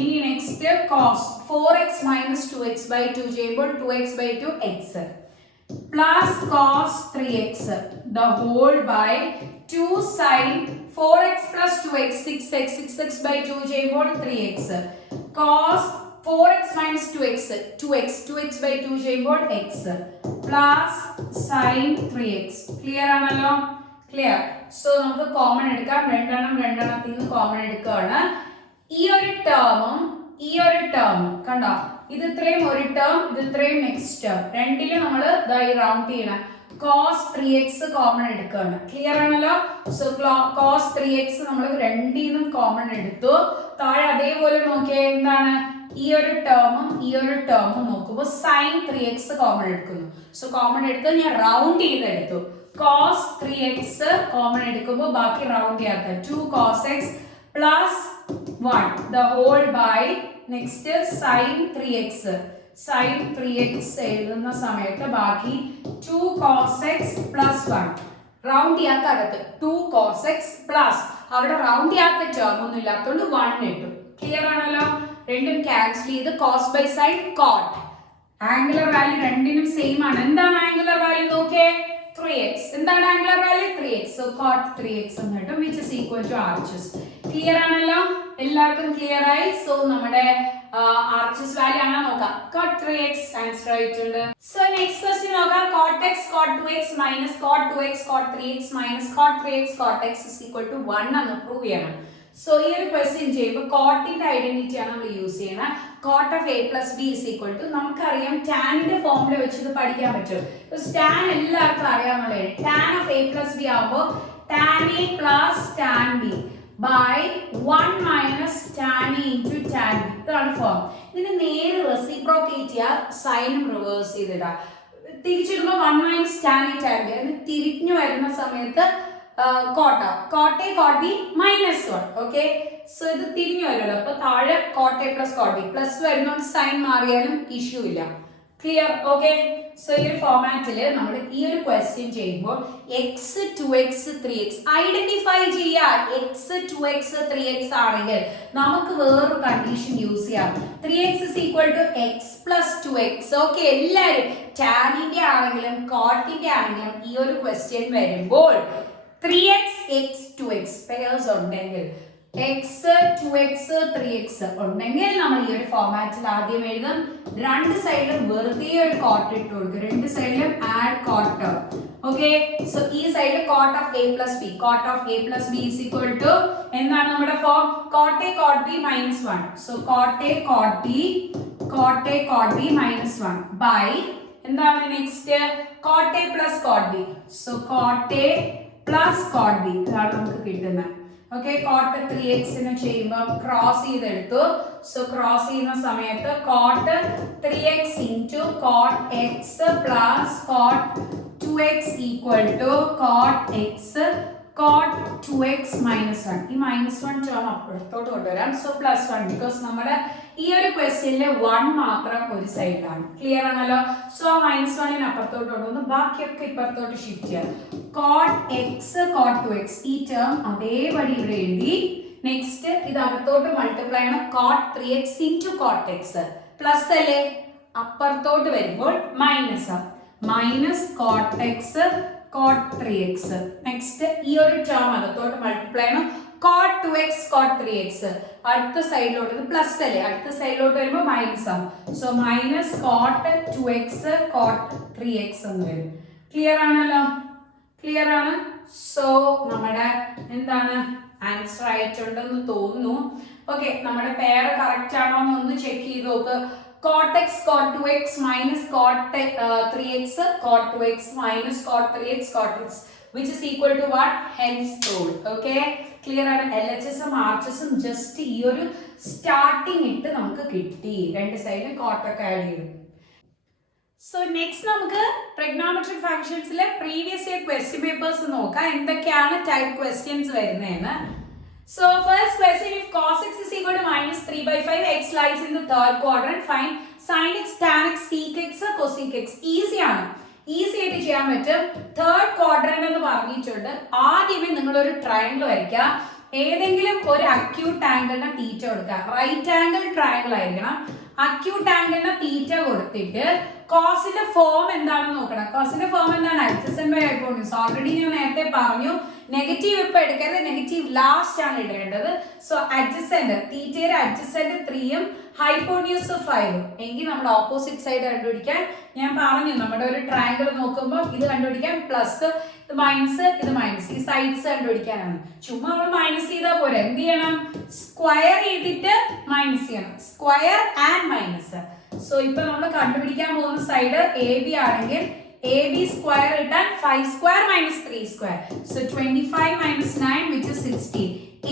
ഇനി next cos 4x minus 2x by 2 ചെയ്യുമ്പോൾ 2x by 2 x plus cos 3x the whole by 2 sin 4x plus 2x 6x by 2 ചെയ്യുമ്പോൾ 3x cos 4x minus 2x by 2 ചെയ്യുമ്പോൾ x plus sin 3x. Clear ആണല്ലോ? ക്ലിയർ. സോ നമുക്ക് കോമൺ എടുക്കാം. രണ്ടെണ്ണത്തിൽ നിന്ന് കോമൺ എടുക്കുകയാണ്. ഈ ഒരു ടേമും കണ്ടോ, ഇത് ഇത്രയും ഒരു ടേം, ഇത് ഇത്രയും നെക്സ്റ്റ് ടേം, രണ്ടിലും നമ്മൾ റൗണ്ട് ചെയ്യണം. cos 3x കോമൺ എടുക്കുകയാണ്. ക്ലിയർ ആണല്ലോ? സോ cos 3x നമ്മൾ രണ്ടിനും കോമൺ എടുത്തു. താഴെ അതേപോലെ നോക്കിയേ, എന്താണ് ഈ ഒരു ടേമും നോക്കുമ്പോൾ sin 3x കോമൺ എടുക്കുന്നു. സോ കോമൺ എടുത്ത് ഞാൻ റൗണ്ട് ചെയ്തെടുത്തു. cos 3x കോമൺ എടുക്കുമ്പോൾ ബാക്കി റൗണ്ട് ചെയ്യാത്ത 2 cos x plus 1 the whole by next sin 3x എഴുതുന്ന സമയത്ത് ബാക്കി 2 cos x plus 1 റൗണ്ട് ചെയ്യാത്ത അകത്ത് 2 cos x plus അവിടെ റൗണ്ട് ചെയ്യാത്ത ടേം ഒന്നും ഇല്ലാത്തതുകൊണ്ട് 1 കിട്ടും. ക്ലിയർ ആണല്ലോ? രണ്ടും ക്യാൻസൽ ചെയ്ത് cos by sin cot. Angular value രണ്ടിനും സെയിം ആണ്. എന്താണ് ആംഗുലർ വാല്യൂ നോക്കിയേ? 3x. എന്താണ് angular value? 3x. So cot 3x എന്ന് കിട്ടും, which is equal to RHS. Clear ആണല്ലോ? എല്ലാവർക്കും ക്ലിയർ ആയി? സോ നമ്മുടെ RHS വാല്യൂ ആണ് നോക്കാം. cot 3x ആൻസർ ആയിട്ടുണ്ട്. സോ നെക്സ്റ്റ് ക്വസ്റ്റ്യൻ നോക്കാം. cot x cot 2x minus cot 2x cot 3x minus cot 3x cot x is equal to 1 എന്ന് പ്രൂവ് ചെയ്യണം. സോ ഈ ഒരു ക്വസ്റ്റ്യൻ ചെയ്യുമ്പോൾ കോട്ടിന്റെ ഐഡന്റിറ്റി ആണ് നമ്മൾ യൂസ് ചെയ്യുന്നത്. cot of a plus b is equal to, നമുക്കറിയാം ടാനിന്റെ ഫോർമുല വെച്ച് ഇത് പഠിക്കാൻ പറ്റും. ടാൻ എല്ലാവർക്കും അറിയാമെന്നുള്ളത്. tan of a plus b ആവുമ്പോൾ tan a plus tan b by 1 minus tan a into tan b. ഇതാണ് ഫോം. ഇതിന് നേരെ റെസിപ്രോക്കേറ്റ് ചെയ്യുക, സൈനും reverse ചെയ്തിടുക. തിരിച്ചിടുമ്പോൾ 1 minus tan a tan b. അതിന് തിരിഞ്ഞു വരുന്ന സമയത്ത് cot a cot b minus 1. Okay, so ഇത് തിരിഞ്ഞു വരുമല്ലോ. അപ്പൊ താഴെ cot a plus cot b plus വരുന്നോണ്ട് സൈൻ മാറിയാലും ഇഷ്യൂ ഇല്ല. ക്ലിയർ? ഓക്കെ, സോ ഈ ഒരു ഫോർമാറ്റിൽ നമ്മൾ ഈ ഒരു ക്വസ്റ്റ്യൻ ചെയ്യുമ്പോൾ x 2x 3x ഐഡന്റിഫൈ ചെയ്യുക. x 2x 3x ആണെങ്കിൽ നമുക്ക് വേറൊരു കണ്ടീഷൻ യൂസ് ചെയ്യാം. 3x is equal to x plus 2x. Okay, എല്ലാവരും ടാനിന്റെ ആണെങ്കിലും കോട്ടിന്റെ ആണെങ്കിലും ഈ ഒരു ക്വസ്റ്റ്യൻ വരുമ്പോൾ 3x x 2x പെയർസ് ഉണ്ടെങ്കിൽ x 2x 3x ഉണ്ടെങ്കിൽ നമ്മൾ ഈ ഒരു ഫോർമാറ്റിൽ ആദ്യം എഴുതും. രണ്ട് സൈഡിലും വെറുതെ ഒരു കോട്ട് ഇട്ട് കൊടുക്കും. രണ്ട് സൈഡിലും ആഡ് കോട്ട്. ഓക്കെ, സോ ഈ side cot of a plus b is equal to എന്താണ് നമ്മുടെ form? cot a cot b minus 1. So cot a cot b minus 1 by എന്താണ് next cot a plus cot b. So cot a plus cot b ഇതാണ് നമുക്ക് കിട്ടുന്നത്. ഓക്കെ, cot 3x നെ ചെയ്യുമ്പോൾ ക്രോസ് ചെയ്തെടുത്തു. സോ ക്രോസ് ചെയ്യുന്ന സമയത്ത് cot 3x into cot x plus cot 2x equal to cot x cot 2x minus 1. ഈ മൈനസ് 1 ടേം അപ്പുറത്തോട്ട് കൊണ്ടുവരാം. സോ പ്ലസ് 1 ബിക്കോസ് നമ്മുടെ ഈ ഒരു ക്വസ്റ്റ്യനിലെ 1 മാത്രം ഒരു സൈഡിലാണ്. ക്ലിയർ ആണല്ലോ? സോ ആ മൈനസ് 1 അപ്പുറത്തോട്ട് കൊണ്ടുവന്ന് ബാക്കിയൊക്കെ ഇപ്പുറത്തോട്ട് ഷിഫ്റ്റ് ചെയ്യാം. cot x cot 2x ഈ ടേം അതേപടി ഇവിടെ എഴുതി. നെക്സ്റ്റ് ഇത് അകത്തോട്ട് മൾട്ടിപ്ലൈ ആണ്. cot 3x into cot x plus അല്ലേ, അപ്പുറത്തോട്ട് വരുമ്പോൾ minus cot x cot 3x. Next ഈ ഒരു ടേം അകത്തോട്ട് മൾട്ടിപ്ലൈ ആണ്. cot 2x cot 3x അടുത്ത സൈഡിലോട്ട് പ്ലസ് അല്ലേ, അടുത്ത സൈഡിലോട്ട് വരുമ്പോൾ മൈനസ് ആവും. So minus cot 2x cot 3x എന്ന് വരും. ക്ലിയർ ആണല്ലോ? ക്ലിയർ ആണ്? സോ നമ്മുടെ എന്താണ് ആൻസർ ആയിട്ടുണ്ടെന്ന് തോന്നുന്നു. ഓക്കെ, നമ്മുടെ പെയർ കറക്റ്റ് ആണോ എന്ന് ഒന്ന് ചെക്ക് ചെയ്ത് നോക്ക്. cot x cot 2x minus cot 3x cot 2x minus cot 3x cot x which is equal to what? Hence rule. Okay, clear ആണ്? LHS ഉം RHS ഉം ജസ്റ്റ് ഈ ഒരു സ്റ്റാർട്ടിംഗ് ഇട്ട് നമുക്ക് കിട്ടി. രണ്ട് സൈഡിൽ cot ഒക്കെ ആഡ് ചെയ്തു. സോ നെക്സ്റ്റ് നമുക്ക് ട്രിഗണോമെട്രിക് ഫങ്ഷൻസിലെ പ്രീവിയസ് ഇയർ ക്വസ്റ്റ്യൻ പേപ്പേഴ്സ് നോക്കാം, എന്തൊക്കെയാണ് ടൈപ്പ് ക്വസ്റ്റ്യൻസ് വരുന്നതെന്ന്. So first question, if cos x is equal to minus 3 by 5, x lies in the third quadrant, find sin x, tan x, sec x, cosec x. Easy ആണ്, ഈസി ആയിട്ട് ചെയ്യാൻ പറ്റും. തേർഡ് ക്വാഡ്രന്റ് എന്ന് പറഞ്ഞിട്ടുണ്ട്. ആദ്യമേ നിങ്ങൾ ഒരു ട്രയാങ്കിൾ വരയ്ക്കുക. ഏതെങ്കിലും ഒരു അക്യൂട്ട് ആംഗിളിന് തീറ്റ കൊടുക്കുക. റൈറ്റ് ആംഗിൾ ട്രയാങ്കിൾ ആയിരിക്കണം. അക്യൂട്ട് ആംഗിളിന് തീറ്റ കൊടുത്തിട്ട് കോസിന്റെ ഫോം എന്താണെന്ന് നോക്കണം. കോസിന്റെ ഫോം എന്താണ്? adjacent by hypotenuse. ഓൾറെഡി ഞാൻ നേരത്തെ പറഞ്ഞു, നെഗറ്റീവ് ഇപ്പൊ എടുക്കരുത്, നെഗറ്റീവ് ലാസ്റ്റ് ആണ് ഇടേണ്ടത്. സോ അഡ്ജസെന്റ് തീറ്റയുടെ അഡ്ജസെന്റ് 3 ഹൈപ്പോന്യൂസ് 5 എങ്കിൽ നമ്മുടെ ഓപ്പോസിറ്റ് സൈഡ് കണ്ടുപിടിക്കാൻ ഞാൻ പറഞ്ഞു. നമ്മുടെ ഒരു ട്രയാങ്കിൾ നോക്കുമ്പോൾ ഇത് കണ്ടുപിടിക്കാൻ പ്ലസ്, ഇത് മൈനസ്, ഇത് മൈനസ്, ഈ സൈഡ്സ് കണ്ടുപിടിക്കാനാണ്. ചുമ്മാ നമ്മൾ മൈനസ് ചെയ്താൽ പോരെ, എന്ത് ചെയ്യണം? സ്ക്വയർ ചെയ്തിട്ട് മൈനസ് ചെയ്യണം. Square and minus. സോ ഇപ്പൊ നമ്മൾ കണ്ടുപിടിക്കാൻ പോകുന്ന സൈഡ് എ ബി ആണെങ്കിൽ എ ബി സ്ക്വയർ കിട്ടാൻ 5 square minus 3 square. So 25 minus 9 which is 16.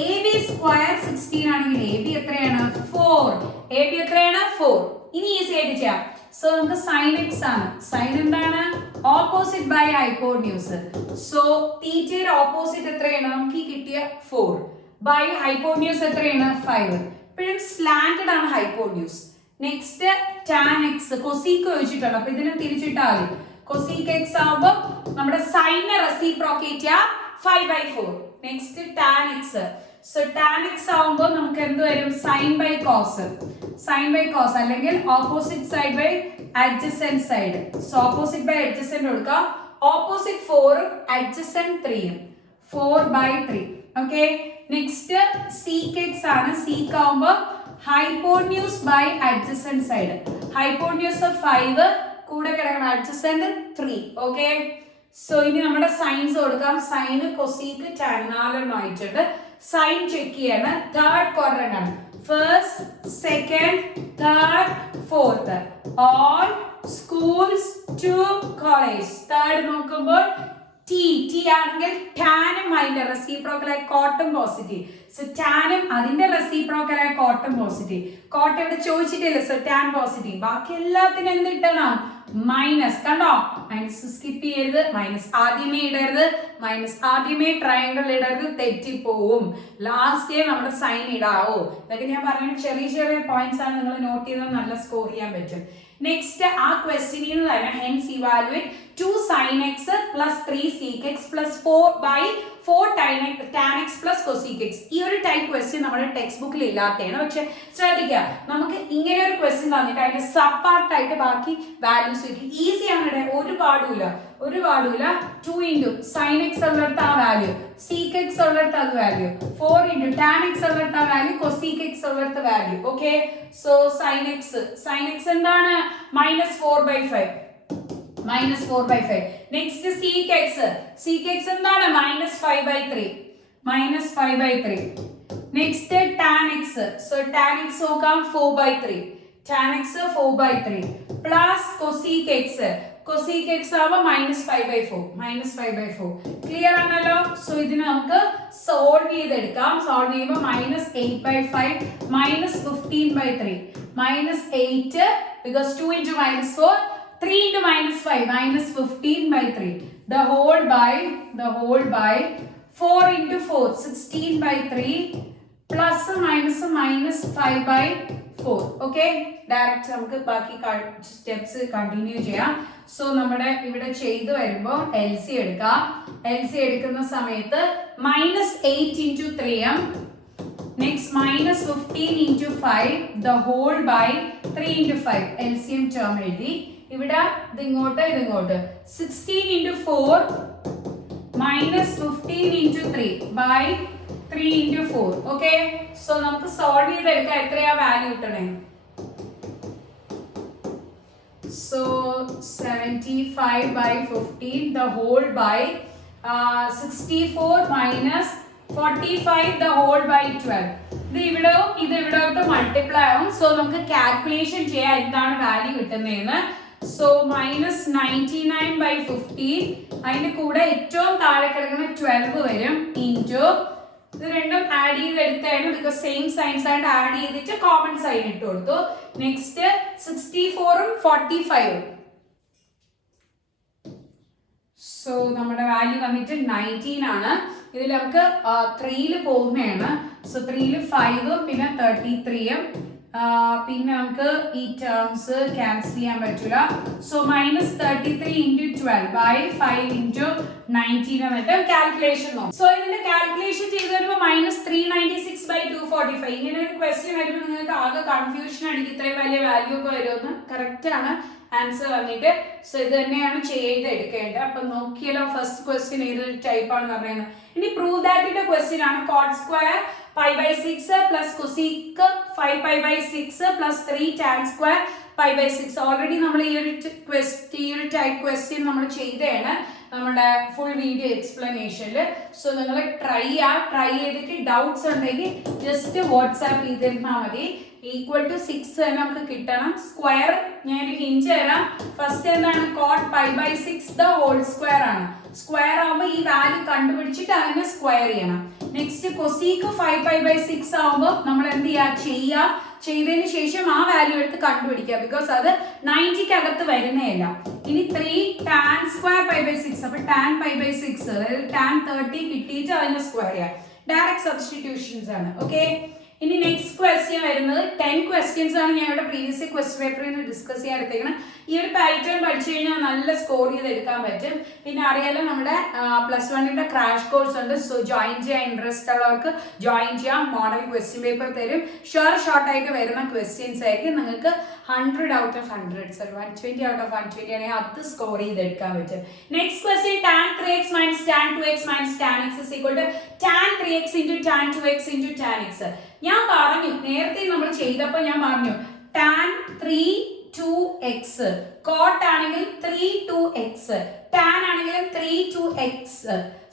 A B square 16 ആണെങ്കിൽ എ ബി എത്രയാണ്? 4. എ ബി എത്രയാണ്? 4. ഇനി ഈസി ആയിട്ട് ചെയ്യാം. സോ നമുക്ക് സൈൻ എക്സ് ആണ്. സൈൻ എന്താണ്? Opposite by hypotenuse. സോ തീറ്റയുടെ ഓപ്പോസിറ്റ് എത്രയാണ്? നമുക്ക് ഈ കിട്ടിയ 4 ബൈ ഹൈപ്പോന്യൂസ് എത്രയാണ്? 5. ഇപ്പോഴും സ്ലാന്റഡ് ആണ് hypotenuse. Next tan X cosec വെച്ചിട്ടുണ്ട്. അപ്പൊ ഇതിനെ തിരിച്ചിട്ടാൽ മതി. കൊസീക്ക് എക്സ് ആവുമ്പോ നമ്മുടെ സൈനെ റെസിപ്രോക്കേറ്റ് ചെയ്യാം 5/4. Next tan x. So tan x ആവുമ്പോൾ നമുക്ക് എന്ത് വരും? Sine by cos. Sine by cos അല്ലെങ്കിൽ opposite side by adjacent side. So opposite by adjacent കൊടുക്കാം. Opposite 4 adjacent 3 4/3. Okay. Next sec x ആണ്. സീക്ക് ആവുമ്പോൾ hypotenuse by adjacent side. Hypotenuse 5 കൂടെ കിടക്കണം അഡ്ജസെന്റ് 3. ഓക്കെ. സോ ഇനി നമ്മുടെ സൈൻസ് കൊടുക്കാം. സൈന് കൊസീക്ക് ടാൻ 4 ആയിട്ടുണ്ട്. സൈൻ ചെക്ക് ചെയ്യാണ്. തേർഡ് ക്വാഡ്രന്റ് ആണ്. First, second, third, fourth. All schools to college. Third നോക്കുമ്പോൾ ടി ആണെങ്കിൽ ടാനും അതിന്റെ റെസിപ്രോക്കലായ കോട്ടും പോസിറ്റീവ്. സോ ടാനും അതിന്റെ റെസിപ്രോക്കലായ കോട്ടും പോസിറ്റീവ്. കോട്ട് ഇവിടെ ചോദിച്ചിട്ടില്ല. So tan positive. ബാക്കി എല്ലാത്തിനും എന്ത് ഇട്ടണം? മൈനസ്. കണ്ടോ? മൈനസ് സ്കിപ്പ് ചെയ്യരുത്. മൈനസ് ആദ്യമേ ഇടരുത്. മൈനസ് ആദ്യമേ ട്രയാങ്കിൾ ഇടരുത്, തെറ്റിപ്പോവും. ലാസ്റ്റ് നമ്മുടെ സൈൻ ഇടാവോ. ഇതൊക്കെ ഞാൻ പറയുന്ന ചെറിയ ചെറിയ പോയിന്റ്സ് ആണ്. നിങ്ങൾ നോട്ട് ചെയ്താൽ നല്ല സ്കോർ ചെയ്യാൻ പറ്റും. നെക്സ്റ്റ് ആ ക്വസ്റ്റ്യനിൽ തന്നെ hence evaluate 2 sin x plus 3 sec x plus 4 tan x plus cosec x. ഈ ഒരു ടൈപ്പ് ക്വസ്റ്റ്യൻ നമ്മുടെ ടെക്സ്റ്റ് ബുക്കിൽ ഇല്ലാത്തതാണ്. പക്ഷെ ശ്രദ്ധിക്കുക, നമുക്ക് ഇങ്ങനെ ഒരു ക്വസ്റ്റ്യൻ തന്നിട്ട് അതിന്റെ സബ് പാർട്ടായിട്ട് ബാക്കി വാല്യൂസ് വെക്കും. ഈസി ആണ്. ഇവിടെ ഒരു പാടുമില്ല. 2 into sin x ഉള്ളിടത്ത് ആ വാല്യൂ, sec x ഉള്ളിടത്ത് അത് വാല്യൂ, 4 into tan x ഉള്ളിടത്ത് ആ വാല്യൂ, cosec x ഉള്ളിടത്ത് value. Okay. So sin x എന്താണ്? -4/5. -4/5. നെക്സ്റ്റ് sec x എന്താണ്? -5/3. Next tan x. So tan x നോക്കാം 4/3. tan x 4/3 plus cosec x ആവുമ്പോൾ -5/4. ക്ലിയർ ആണല്ലോ. സോ ഇതിന് നമുക്ക് സോൾവ് ചെയ്തെടുക്കാം. സോൾവ് ചെയ്യുമ്പോൾ -8/5 -15/3 -8 because 2 into -4, 3 into -5 -15/3. The whole by 4 into 4 16/3 plus minus -5/4. Okay. Direct നമുക്ക് ബാക്കി സ്റ്റെപ്സ് കണ്ടിന്യൂ ചെയ്യാം. സോ നമ്മുടെ ഇവിടെ ചെയ്തു വരുമ്പോൾ LC എടുക്കാം. LC എടുക്കുന്ന സമയത്ത് -8 into 3m, next -15 into 5, the whole by 3 into 5. LCM term എഴുതി. ഇവിടെ ഇത് ഇങ്ങോട്ട് 16 into 4 -15 into 3 by 3 into 4. Okay. So നമുക്ക് സോൾവ് ചെയ്തെടുക്കാം. എത്രയാ വാല്യൂ കിട്ടണേ? So 75/15, the whole by 64 minus 45, the whole by 12. ഇത് ഇവിടോട്ട് മൾട്ടിപ്ലൈ ആവും. സോ നമുക്ക് കാൽക്കുലേഷൻ ചെയ്യാം എന്താണ് വാല്യൂ കിട്ടുന്നതെന്ന്. സോ -99/15, അതിന്റെ കൂടെ ഏറ്റവും താഴെ കിടക്കുന്ന 12 വരും ഇൻറ്റു ഇത് രണ്ടും ആഡ് ചെയ്തെടുത്താണ്. ബിക്കോസ് സെയിം സൈൻസ് ആയിട്ട് ആഡ് ചെയ്തിട്ട് കോമൺ സൈൻ ഇട്ട് കൊടുത്തു. നെക്സ്റ്റ് 64ഉം 45ഉം. സോ നമ്മുടെ വാല്യൂ വന്നിട്ട് 19 ആണ്. ഇതിൽ നമുക്ക് 3ൽ പോകുന്നതാണ്. സോ 3ൽ 5ഉം പിന്നെ 33ഉം പിന്നെ നമുക്ക് ഈ ടേംസ് ക്യാൻസൽ ചെയ്യാൻ പറ്റില്ല. സോ -33 into 12 by 5 into 19 എന്നിട്ട് കാൽക്കുലേഷൻ നോക്കാം. സോ ഇതിന്റെ കാൽക്കുലേഷൻ ചെയ്ത് വരുമ്പോൾ -396/245. ഇങ്ങനെ ഒരു ക്വസ്റ്റ്യൻ വരുമ്പോൾ നിങ്ങൾക്ക് ആകെ കൺഫ്യൂഷൻ ആണെങ്കിൽ ഇത്രയും വലിയ വാല്യൂ ഒക്കെ വരുമെന്ന്. കറക്റ്റ് ആണ്. ആൻസർ വന്നിട്ട്. സോ ഇത് തന്നെയാണ് ചെയ്തെടുക്കേണ്ടത്. അപ്പൊ നോക്കിയാലോ ഫസ്റ്റ് ക്വസ്റ്റ്യൻ ഏതൊരു ടൈപ്പ് ആണെന്ന് പറയുന്നത്. ഇനി പ്രൂവ് ദാറ്റിന്റെ ക്വസ്റ്റ്യൻ ആണ്. Cot square π/6 plus cosec 5π/6 plus 3 tan square π/6. Already നമ്മൾ ഈ ഒരു ടൈപ്പ് ക്വസ്റ്റ്യൻ നമ്മൾ ചെയ്തതാണ് നമ്മുടെ ഫുൾ വീഡിയോ എക്സ്പ്ലനേഷനിൽ. സോ നിങ്ങൾ ട്രൈ ചെയ്തിട്ട് ഡൗട്ട്സ് ഉണ്ടെങ്കിൽ ജസ്റ്റ് വാട്സാപ്പ് ചെയ്തിരുന്നാൽ മതി. ഈക്വൽ ടു 6 തന്നെ നമുക്ക് കിട്ടണം. സ്ക്വയർ ഞാനൊരു ഹിന്റ് തരാം. ഫസ്റ്റ് എന്താണ് കോട്ട് π/6 ദ ഹോൾ സ്ക്വയർ ആണ്. സ്ക്വയർ ആവുമ്പോൾ ഈ വാല്യൂ കണ്ടുപിടിച്ചിട്ട് അതിനെ സ്ക്വയർ ചെയ്യണം. നെക്സ്റ്റ് കൊസീക്ക് 5π/6 ആവുമ്പോൾ നമ്മൾ എന്ത് ചെയ്തതിന് ശേഷം ആ വാല്യൂ എടുത്ത് കണ്ടുപിടിക്കുക. ബിക്കോസ് അത് 90ക്ക് അകത്ത് വരുന്നതല്ല. ഇനി 3 ടാൻ സ്ക്വയർ π/6. അപ്പൊ ടാൻ π/6 അതായത് ടാൻ 30 കിട്ടിയിട്ട് അതിനെ സ്ക്വയർ ചെയ്യാം. ഡയറക്റ്റ് സബ്സ്റ്റിറ്റ്യൂഷൻസ് ആണ്. ഓക്കെ, ഇനി നെക്സ്റ്റ് ക്വസ്റ്റ്യൻ വരുന്നത് 10 ക്വസ്റ്റ്യൻസ് ആണ് ഞാൻ ഇവിടെ പ്രീവിയസ് ക്വസ്റ്റ്യൻ പേപ്പറിൽ നിന്ന് ഡിസ്കസ് ചെയ്യാൻ എടുത്തേക്കുന്നത്. ഈ ഒരു പാറ്റേൺ പഠിച്ചു കഴിഞ്ഞാൽ നല്ല സ്കോർ ചെയ്തെടുക്കാൻ പറ്റും. പിന്നെ അറിയാലോ നമ്മുടെ +1 ക്രാഷ് കോഴ്സ് ഉണ്ട്. സോ ജോയിൻ ചെയ്യാൻ ഇൻട്രസ്റ്റ് ഉള്ളവർക്ക് ജോയിൻ ചെയ്യാം. മോഡൽ ക്വസ്റ്റ്യൻ പേപ്പർ തരും. ഷോർട്ട് ആയിട്ട് വരുന്ന ക്വസ്റ്റ്യൻസ് ആയിരിക്കും. നിങ്ങൾക്ക് 100 out of 100 sir 120 out of 120 ആണെങ്കിൽ അത് സ്കോർ ചെയ്തെടുക്കാൻ പറ്റും. Next question tan 3x minus tan 2x minus tan x is equal to tan 3x into tan 2x into tan x. ഞാൻ പറഞ്ഞു നേരത്തെ നമ്മൾ ചെയ്തപ്പോൾ ഞാൻ പറഞ്ഞു tan 3 2x, cot ആണെങ്കിൽ 3 2x, tan ആണെങ്കിലും 3 2x.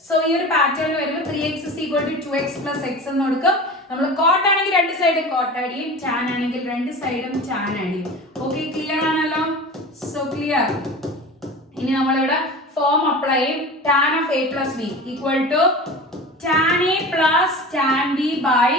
സോ ഈ ഒരു പാറ്റേൺ വരുമ്പോൾ 3x is equal to 2x plus x എന്ന് കൊടുക്കും. നമ്മൾ കോട്ട് ആണെങ്കിൽ രണ്ട് സൈഡും കോട്ട് ആഡ് ചെയ്യും, ടാൻ ആണെങ്കിൽ രണ്ട് സൈഡും ടാൻ ആഡ് ചെയ്യും. ഓക്കെ, ക്ലിയർ ആണല്ലോ? So clear. ഇനി നമ്മളിവിടെ ഫോം അപ്ലൈ ചെയ്യും. Tan of a plus b equal to tan a plus tan b by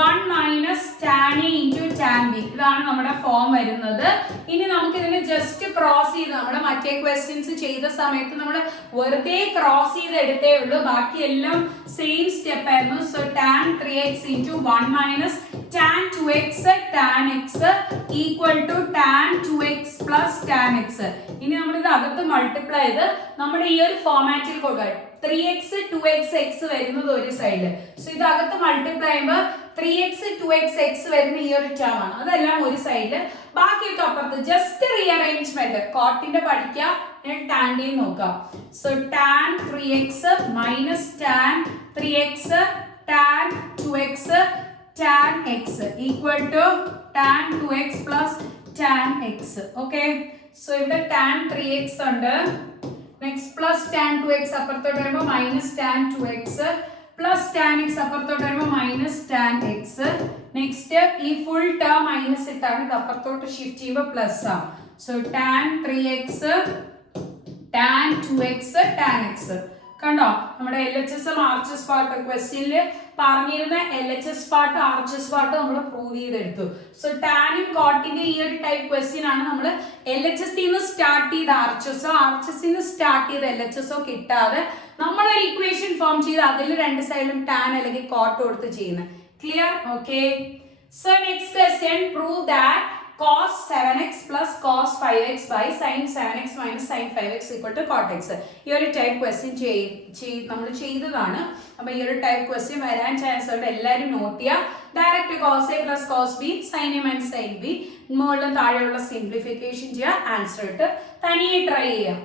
1 minus tan a into tan b. ഇതാണ് നമ്മുടെ ഫോം വരുന്നത്. ഇനി നമുക്ക് ഇതിനെ ജസ്റ്റ് ക്രോസ് ചെയ്ത് നമ്മുടെ മറ്റേ ക്വസ്റ്റ്യൻസ് ചെയ്ത സമയത്ത് നമ്മൾ വെറുതെ ക്രോസ് ചെയ്ത് എടുത്തേ ഉള്ളൂ. ബാക്കി എല്ലാം സെയിം സ്റ്റെപ്പ് ആയിരുന്നു. So tan 3x into 1 minus tan 2x tan x equal to tan 2x plus tan x. ഇനി നമ്മൾ ഇത് അകത്ത് മൾട്ടിപ്ലൈ ചെയ്ത് നമ്മുടെ ഈ ഒരു ഫോമാറ്റിൽ കൊടുക്കുക. 3x 2x x വരുന്നത് ഒരു സൈഡ്. സോ ഇത് അകത്ത് മൾട്ടിപ്ലൈ ചെയ്യുമ്പോൾ 3x 2x x വരുന്ന ഈ ഒരു ടേം ആണ്. അതെല്ലാം ഒരു സൈഡിൽ, ബാക്കിയൊക്കെ അപ്പുറത്ത്. ജസ്റ്റ് റീഅറേഞ്ച്മെന്റ് കോട്ടിന്റെ പഠിക്കുക, ടാൻഡേയും നോക്കാം. So tan 3x minus tan 3x tan 2x tan x equal to tan 2x plus tan x. Okay, so ഇവിടെ tan 3x ഉണ്ട്. നെക്സ്റ്റ് പ്ലസ് tan 2x അപ്പുറത്തോട്ട് വരുമ്പോൾ minus tan 2x plus tan x അപ്പുറത്തോട്ട് വരുമ്പോൾ മൈനസ് tan x. നെക്സ്റ്റ് ഈ ഫുൾ ടേം മൈനസ് ഇട്ടാണ് ഇത് അപ്പുറത്തോട്ട് ഷിഫ്റ്റ് ചെയ്യുമ്പോൾ പ്ലസ് ആണ്. So tan 3x tan 2x tan x. കണ്ടോ, നമ്മുടെ LHS RHS പാർട്ട് ക്വസ്റ്റ്യനിൽ പറഞ്ഞിരുന്ന LHS പാർട്ട് RHS പാർട്ട് നമ്മൾ പ്രൂവ് ചെയ്തെടുത്തു. സോ ടാനും കോട്ടിന്റെ ഈ ഒരു ടൈപ്പ് ക്വസ്റ്റ്യൻ ആണ് നമ്മൾ LHS സ്റ്റാർട്ട് ചെയ്ത RHS സ്റ്റാർട്ട് ചെയ്ത LHS കിട്ടാതെ നമ്മളൊരു ഇക്വേഷൻ ഫോം ചെയ്ത് അതിൽ രണ്ട് സൈഡിലും ടാൻ അല്ലെങ്കിൽ കോട്ട് കൊടുത്ത് ചെയ്യുന്നത്. Clear? Okay, so next question prove that cos 7x plus cos 5x by sin 7x minus sin 5x equal to cot x. ഈ ഒരു ടൈപ്പ് ക്വസ്റ്റ്യൻ നമ്മൾ ചെയ്തതാണ്. അപ്പോൾ ഈ ഒരു ടൈപ്പ് ക്വസ്റ്റ്യൻ വരാൻ ചാൻസ് ഉണ്ട്. എല്ലാവരും നോട്ട് ചെയ്യുക. Direct cos a plus cos b sin a minus sin b മുകളിലും താഴെയുള്ള സിംപ്ലിഫിക്കേഷൻ ചെയ്യുക, ആൻസർ ഇട്ട് തനിയെ ട്രൈ ചെയ്യുക.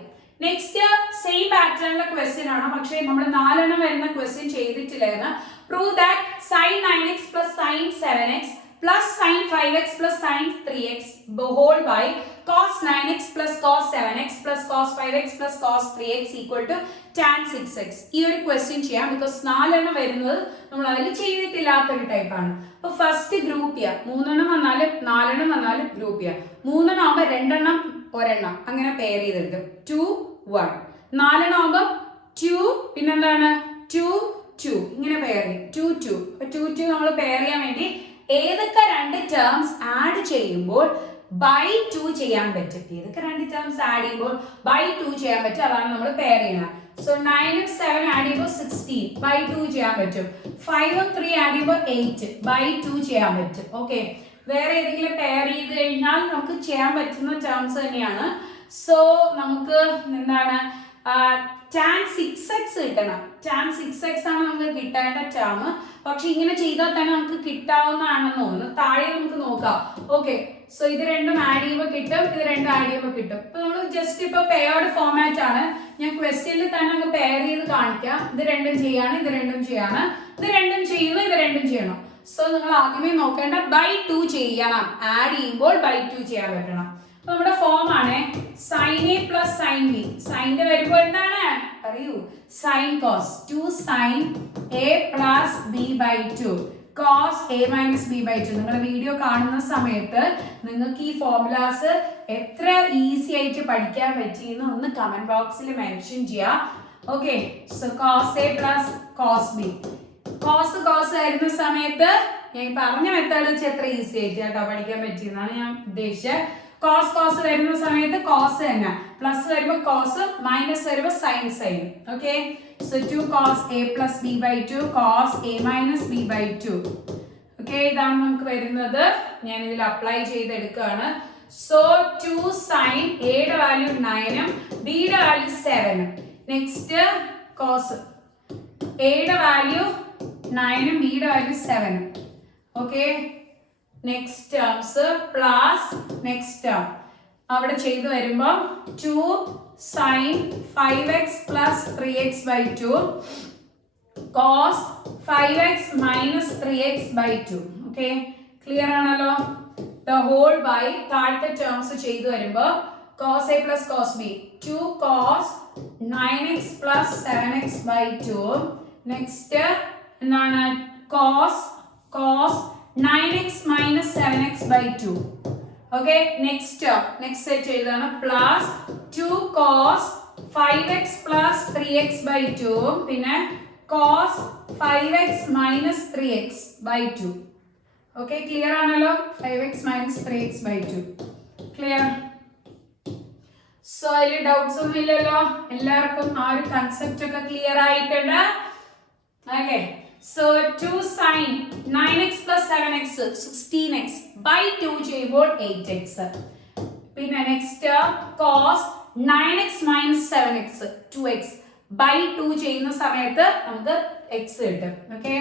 നെക്സ്റ്റ് സെയിം പാറ്റേണിലെ ക്വസ്റ്റ്യൻ ആണ്, പക്ഷേ നമ്മൾ 4 വരുന്ന ക്വസ്റ്റ്യൻ ചെയ്തിട്ടില്ലായിരുന്നു. Prove that sin 9x plus sin 7x plus sin 5x plus sin 3x whole by cos 9x plus cos 7x plus cos 5x plus cos 3x equal to tan 6x. ഈ ഒരു ക്വസ്റ്റ്യൻ ചെയ്യാം. ബിക്കോസ് 4 വരുന്നത് നമ്മൾ അതിൽ ചെയ്തിട്ടില്ലാത്തൊരു ടൈപ്പാണ്. അപ്പോൾ ഫസ്റ്റ് ഗ്രൂപ്പ് ചെയ്യാം. 3 വന്നാലും 4 വന്നാലും ഗ്രൂപ്പ് ചെയ്യാം. 3 ആകുമ്പോൾ 2 ഒരെണ്ണം അങ്ങനെ പെയർ ചെയ്തെടുക്കും. 2 1. 4 ആകുമ്പോൾ 2 പിന്നെന്താണ് 2 2 ഇങ്ങനെ പെയർ ചെയ്യും. 2 2. അപ്പോൾ 2 2 നമ്മൾ പെയർ ചെയ്യാൻ വേണ്ടി ഏതൊക്കെ രണ്ട് ടേംസ് ആഡ് ചെയ്യുമ്പോൾ ബൈ 2 ചെയ്യാൻ പറ്റും. ഏതൊക്കെ രണ്ട് ടേംസ് ആഡ് ചെയ്യുമ്പോൾ ബൈ 2 ചെയ്യാൻ പറ്റും, അതാണ് നമ്മൾ പെയർ ചെയ്യണം. സോ 9 7 ആഡ് ചെയ്യുമ്പോൾ 16 ബൈ 2 ചെയ്യാൻ പറ്റും. 5 3 ആഡ് ചെയ്യുമ്പോൾ 8 ബൈ 2 ചെയ്യാൻ പറ്റും. ഓക്കെ, വേറെ ഏതെങ്കിലും പെയർ ചെയ്ത് കഴിഞ്ഞാൽ നമുക്ക് ചെയ്യാൻ പറ്റുന്ന ടേംസ് തന്നെയാണ്. സോ നമുക്ക് എന്താണ് tan 6x കിട്ടണം. tan 6x ആണ് നമുക്ക് കിട്ടേണ്ട ടേം. പക്ഷെ ഇങ്ങനെ ചെയ്താൽ തന്നെ നമുക്ക് കിട്ടാവുന്നതാണെന്ന് തോന്നുന്നു. താഴെ നമുക്ക് നോക്കാം. ഓക്കെ, സോ ഇത് രണ്ടും ആഡ് ചെയ്യുമ്പോൾ കിട്ടും, ഇത് രണ്ടും ആഡ് ചെയ്യുമ്പോൾ കിട്ടും. ഇപ്പൊ നമ്മൾ ജസ്റ്റ് ഇപ്പൊ പെയർഡ് ഫോമാറ്റ് ആണ്. ഞാൻ ക്വസ്റ്റ്യനിൽ തന്നെ അങ്ങ് പെയർ ചെയ്ത് കാണിക്കാം. ഇത് രണ്ടും ചെയ്യാണ്, ഇത് രണ്ടും ചെയ്യാണ്, ഇത് രണ്ടും ചെയ്യുന്നു, ഇത് രണ്ടും ചെയ്യണം. സോ നിങ്ങൾ ആദ്യമേ നോക്കേണ്ട by 2 ചെയ്യണം. ആഡ് ചെയ്യുമ്പോൾ by 2 ചെയ്യാൻ പറ്റണം. അപ്പൊ നമ്മുടെ ഫോം ആണ് sin a plus sin b. സൈൻ്റെ വരുമ്പോൾ എന്താണ് അറിയൂ? sin cos 2 sin a plus b by 2 cos a minus b by 2. നിങ്ങൾ വീഡിയോ കാണുന്ന സമയത്ത് നിങ്ങൾക്ക് ഈ ഫോർമുലാസ് എത്ര ഈസി ആയിട്ട് പഠിക്കാൻ പറ്റിയെന്ന് ഒന്ന് കമന്റ് ബോക്സിൽ മെൻഷൻ ചെയ്യാം. Okay, so cos a plus cos b. cos ആയിരുന്ന സമയത്ത് ഞാൻ പറഞ്ഞ മെത്തേഡ് വെച്ച് എത്ര ഈസി ആയിട്ട് കേട്ടോ പഠിക്കാൻ പറ്റിയെന്നാണ് ഞാൻ ഉദ്ദേശിച്ചത്. cos വരുന്ന സമയത്ത് cos തന്നെ, പ്ലസ് വരുമ്പോൾ cos, മൈനസ് വരുമ്പോൾ sin. Okay, so 2 cos a plus b by 2 cos a minus b by 2. Okay, ഇതാണ് നമുക്ക് വരുന്നത്. ഞാൻ ഇതിൽ അപ്ലൈ ചെയ്തെടുക്കുകയാണ്. സോ 2 sin a യുടെ വാല്യൂ 9 b യുടെ വാല്യൂ 7. നെക്സ്റ്റ് cos a യുടെ വാല്യൂ 9 b യുടെ value 7. Okay, next terms plus next term അവിടെ ചെയ്തു വരുമ്പോൾ 2 sin 5x plus 3x by 2 cos 5x minus 3x by 2. Okay, clear ആണല്ലോ? the whole by താഴത്തെ ടേംസ് ചെയ്തു വരുമ്പോൾ cos a plus cos b 2 cos 9x plus 7x by 2. Next എന്താണ്? cos 9x minus 7x by 2. Okay, next set ചെയ്താണ് plus 2 cos 5x plus 3x by 2 പിന്നെ cos 5x minus 3x by 2. Okay, clear ആണല്ലോ? 5x minus 3x by 2. Clear? So അതിൽ ഡൗട്ട്സ് ഒന്നും ഇല്ലല്ലോ? എല്ലാവർക്കും ആ ഒരു കൺസെപ്റ്റ് ഒക്കെ ക്ലിയർ ആയിട്ടുണ്ട്? Okay. So 2 sin 9x plus 7x 16x by 2 ചെയ്യുമ്പോൾ 8x. പിന്നെ next cos 9x minus 7x 2x by 2 ചെയ്യുന്ന സമയത്ത് നമുക്ക് x കിട്ടും. Okay,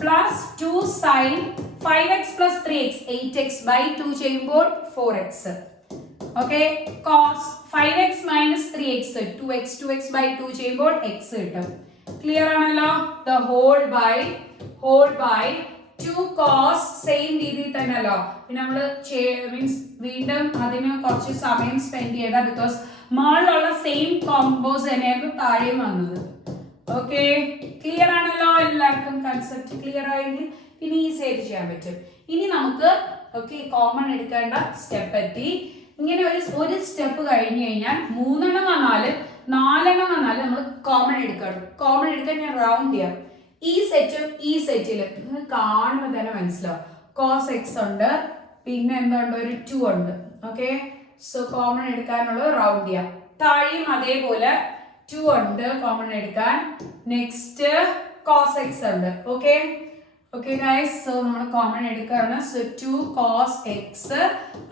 plus 2 sin 5x plus 3x 8x by 2 ചെയ്യുമ്പോൾ 4x. Okay, cos 5x minus 3x 2x by 2 ചെയ്യുമ്പോൾ x കിട്ടും. ക്ലിയർ ആണല്ലോ? the whole by 2 cos same രീതിയിൽ തന്നെ അല്ലോ. പിന്നെ നമ്മള് മീൻസ് വീണ്ടും അതിന് കുറച്ച് സമയം സ്പെൻഡ് ചെയ്ത ബിക്കോസ് മുകളിലുള്ള സെയിം കോമ്പോസ് തന്നെയായിരുന്നു താഴെയും വന്നത്. ഓക്കെ, ക്ലിയർ ആണല്ലോ? എല്ലാവർക്കും കൺസെപ്റ്റ് ക്ലിയർ ആയെങ്കിൽ പിന്നെ ഈസി ആയിട്ട് ചെയ്യാൻ പറ്റും. ഇനി നമുക്ക് കോമൺ എടുക്കേണ്ട സ്റ്റെപ്പ് എത്തി. ഇങ്ങനെ ഒരു സ്റ്റെപ്പ് കഴിഞ്ഞു കഴിഞ്ഞാൽ 3 വന്നാല് 4 വന്നാല് നമ്മൾ കോമൺ എടുക്കണം. കോമൺ എടുക്കാൻ ഞാൻ റൗണ്ട് ചെയ്യാം. ഈ സെറ്റും ഈ സെറ്റിലും നിങ്ങൾ കാണുമ്പോൾ തന്നെ മനസ്സിലാവും. cos x ഉണ്ട്, പിന്നെ എന്തുണ്ട്? ഒരു 2 ഉണ്ട്. ഓക്കെ, സോ കോമൺ എടുക്കാനുള്ളത് റൗണ്ട് ചെയ്യാം. താഴെയും അതേപോലെ 2 ഉണ്ട് കോമൺ എടുക്കാൻ. നെക്സ്റ്റ് cos x ഉണ്ട്. ഓക്കെ ഗൈസ്, സോ നമ്മൾ കോമൺ എടുക്കുകയാണ്. സോ 2 cos x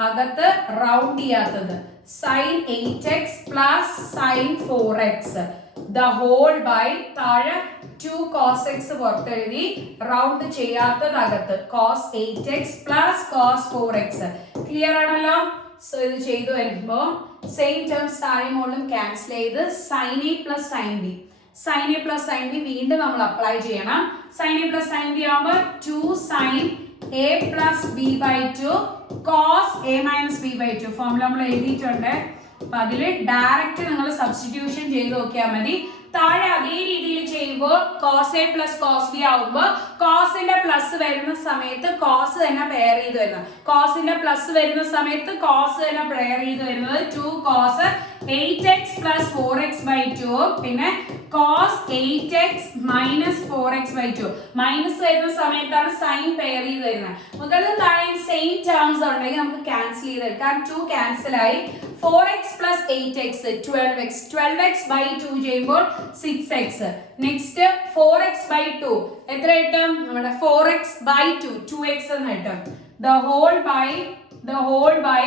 അകത്ത് റൗണ്ട് ചെയ്യാത്തത് sin 8x plus sin 4x the whole by താഴെ 2 cos x പുറത്തെഴുതി റൗണ്ട് ചെയ്യാത്തതകത്ത് cos 8x plus cos 4x. Clear ആണല്ലോ? സോ ഇത് ചെയ്തു വരുമ്പോൾ സെയിം ടേംസ് താഴെ മുകളിലും ക്യാൻസൽ ചെയ്ത് sin a plus sin b വീണ്ടും നമ്മൾ അപ്ലൈ ചെയ്യണം. sin a plus sin b ആവുമ്പോൾ 2 sin a plus b by 2 cos a minus b by 2 formula നമ്മൾ എഴുതിയിട്ടുണ്ട്. അപ്പൊ അതിൽ ഡയറക്റ്റ് നിങ്ങൾ സബ്സ്റ്റിറ്റ്യൂഷൻ ചെയ്ത് നോക്കിയാൽ മതി. താഴെ അതേ രീതിയിൽ ചെയ്യുമ്പോൾ cos a plus cos b ആവുമ്പോൾ കോസിന്റെ പ്ലസ് വരുന്ന സമയത്ത് കോസ് തന്നെ പെയർ ചെയ്ത് വരുന്നത്, കോസിന്റെ പ്ലസ് വരുന്ന സമയത്ത് കോസ് തന്നെ പെയർ ചെയ്ത് വരുന്നത് 2 cos 8x plus 4x by 2 പിന്നെ cos 8x minus 4x by 2 minus വരുന്ന സമയത്താണ് സൈൻ പെയർ ചെയ്ത് വരുന്നത്. മുകളിലും താഴെയും സെയിം ടേംസ് ഉണ്ടെങ്കിൽ നമുക്ക് ക്യാൻസൽ ചെയ്തെടുക്കാം. 2 ക്യാൻസൽ ആയി. 4x plus 8x 12x by 2 ചെയ്യുമ്പോൾ 6x. നെക്സ്റ്റ് 4x by 2 എത്ര കിട്ടും? നമ്മുടെ 4x by 2 2x എന്ന് കിട്ടും. the whole by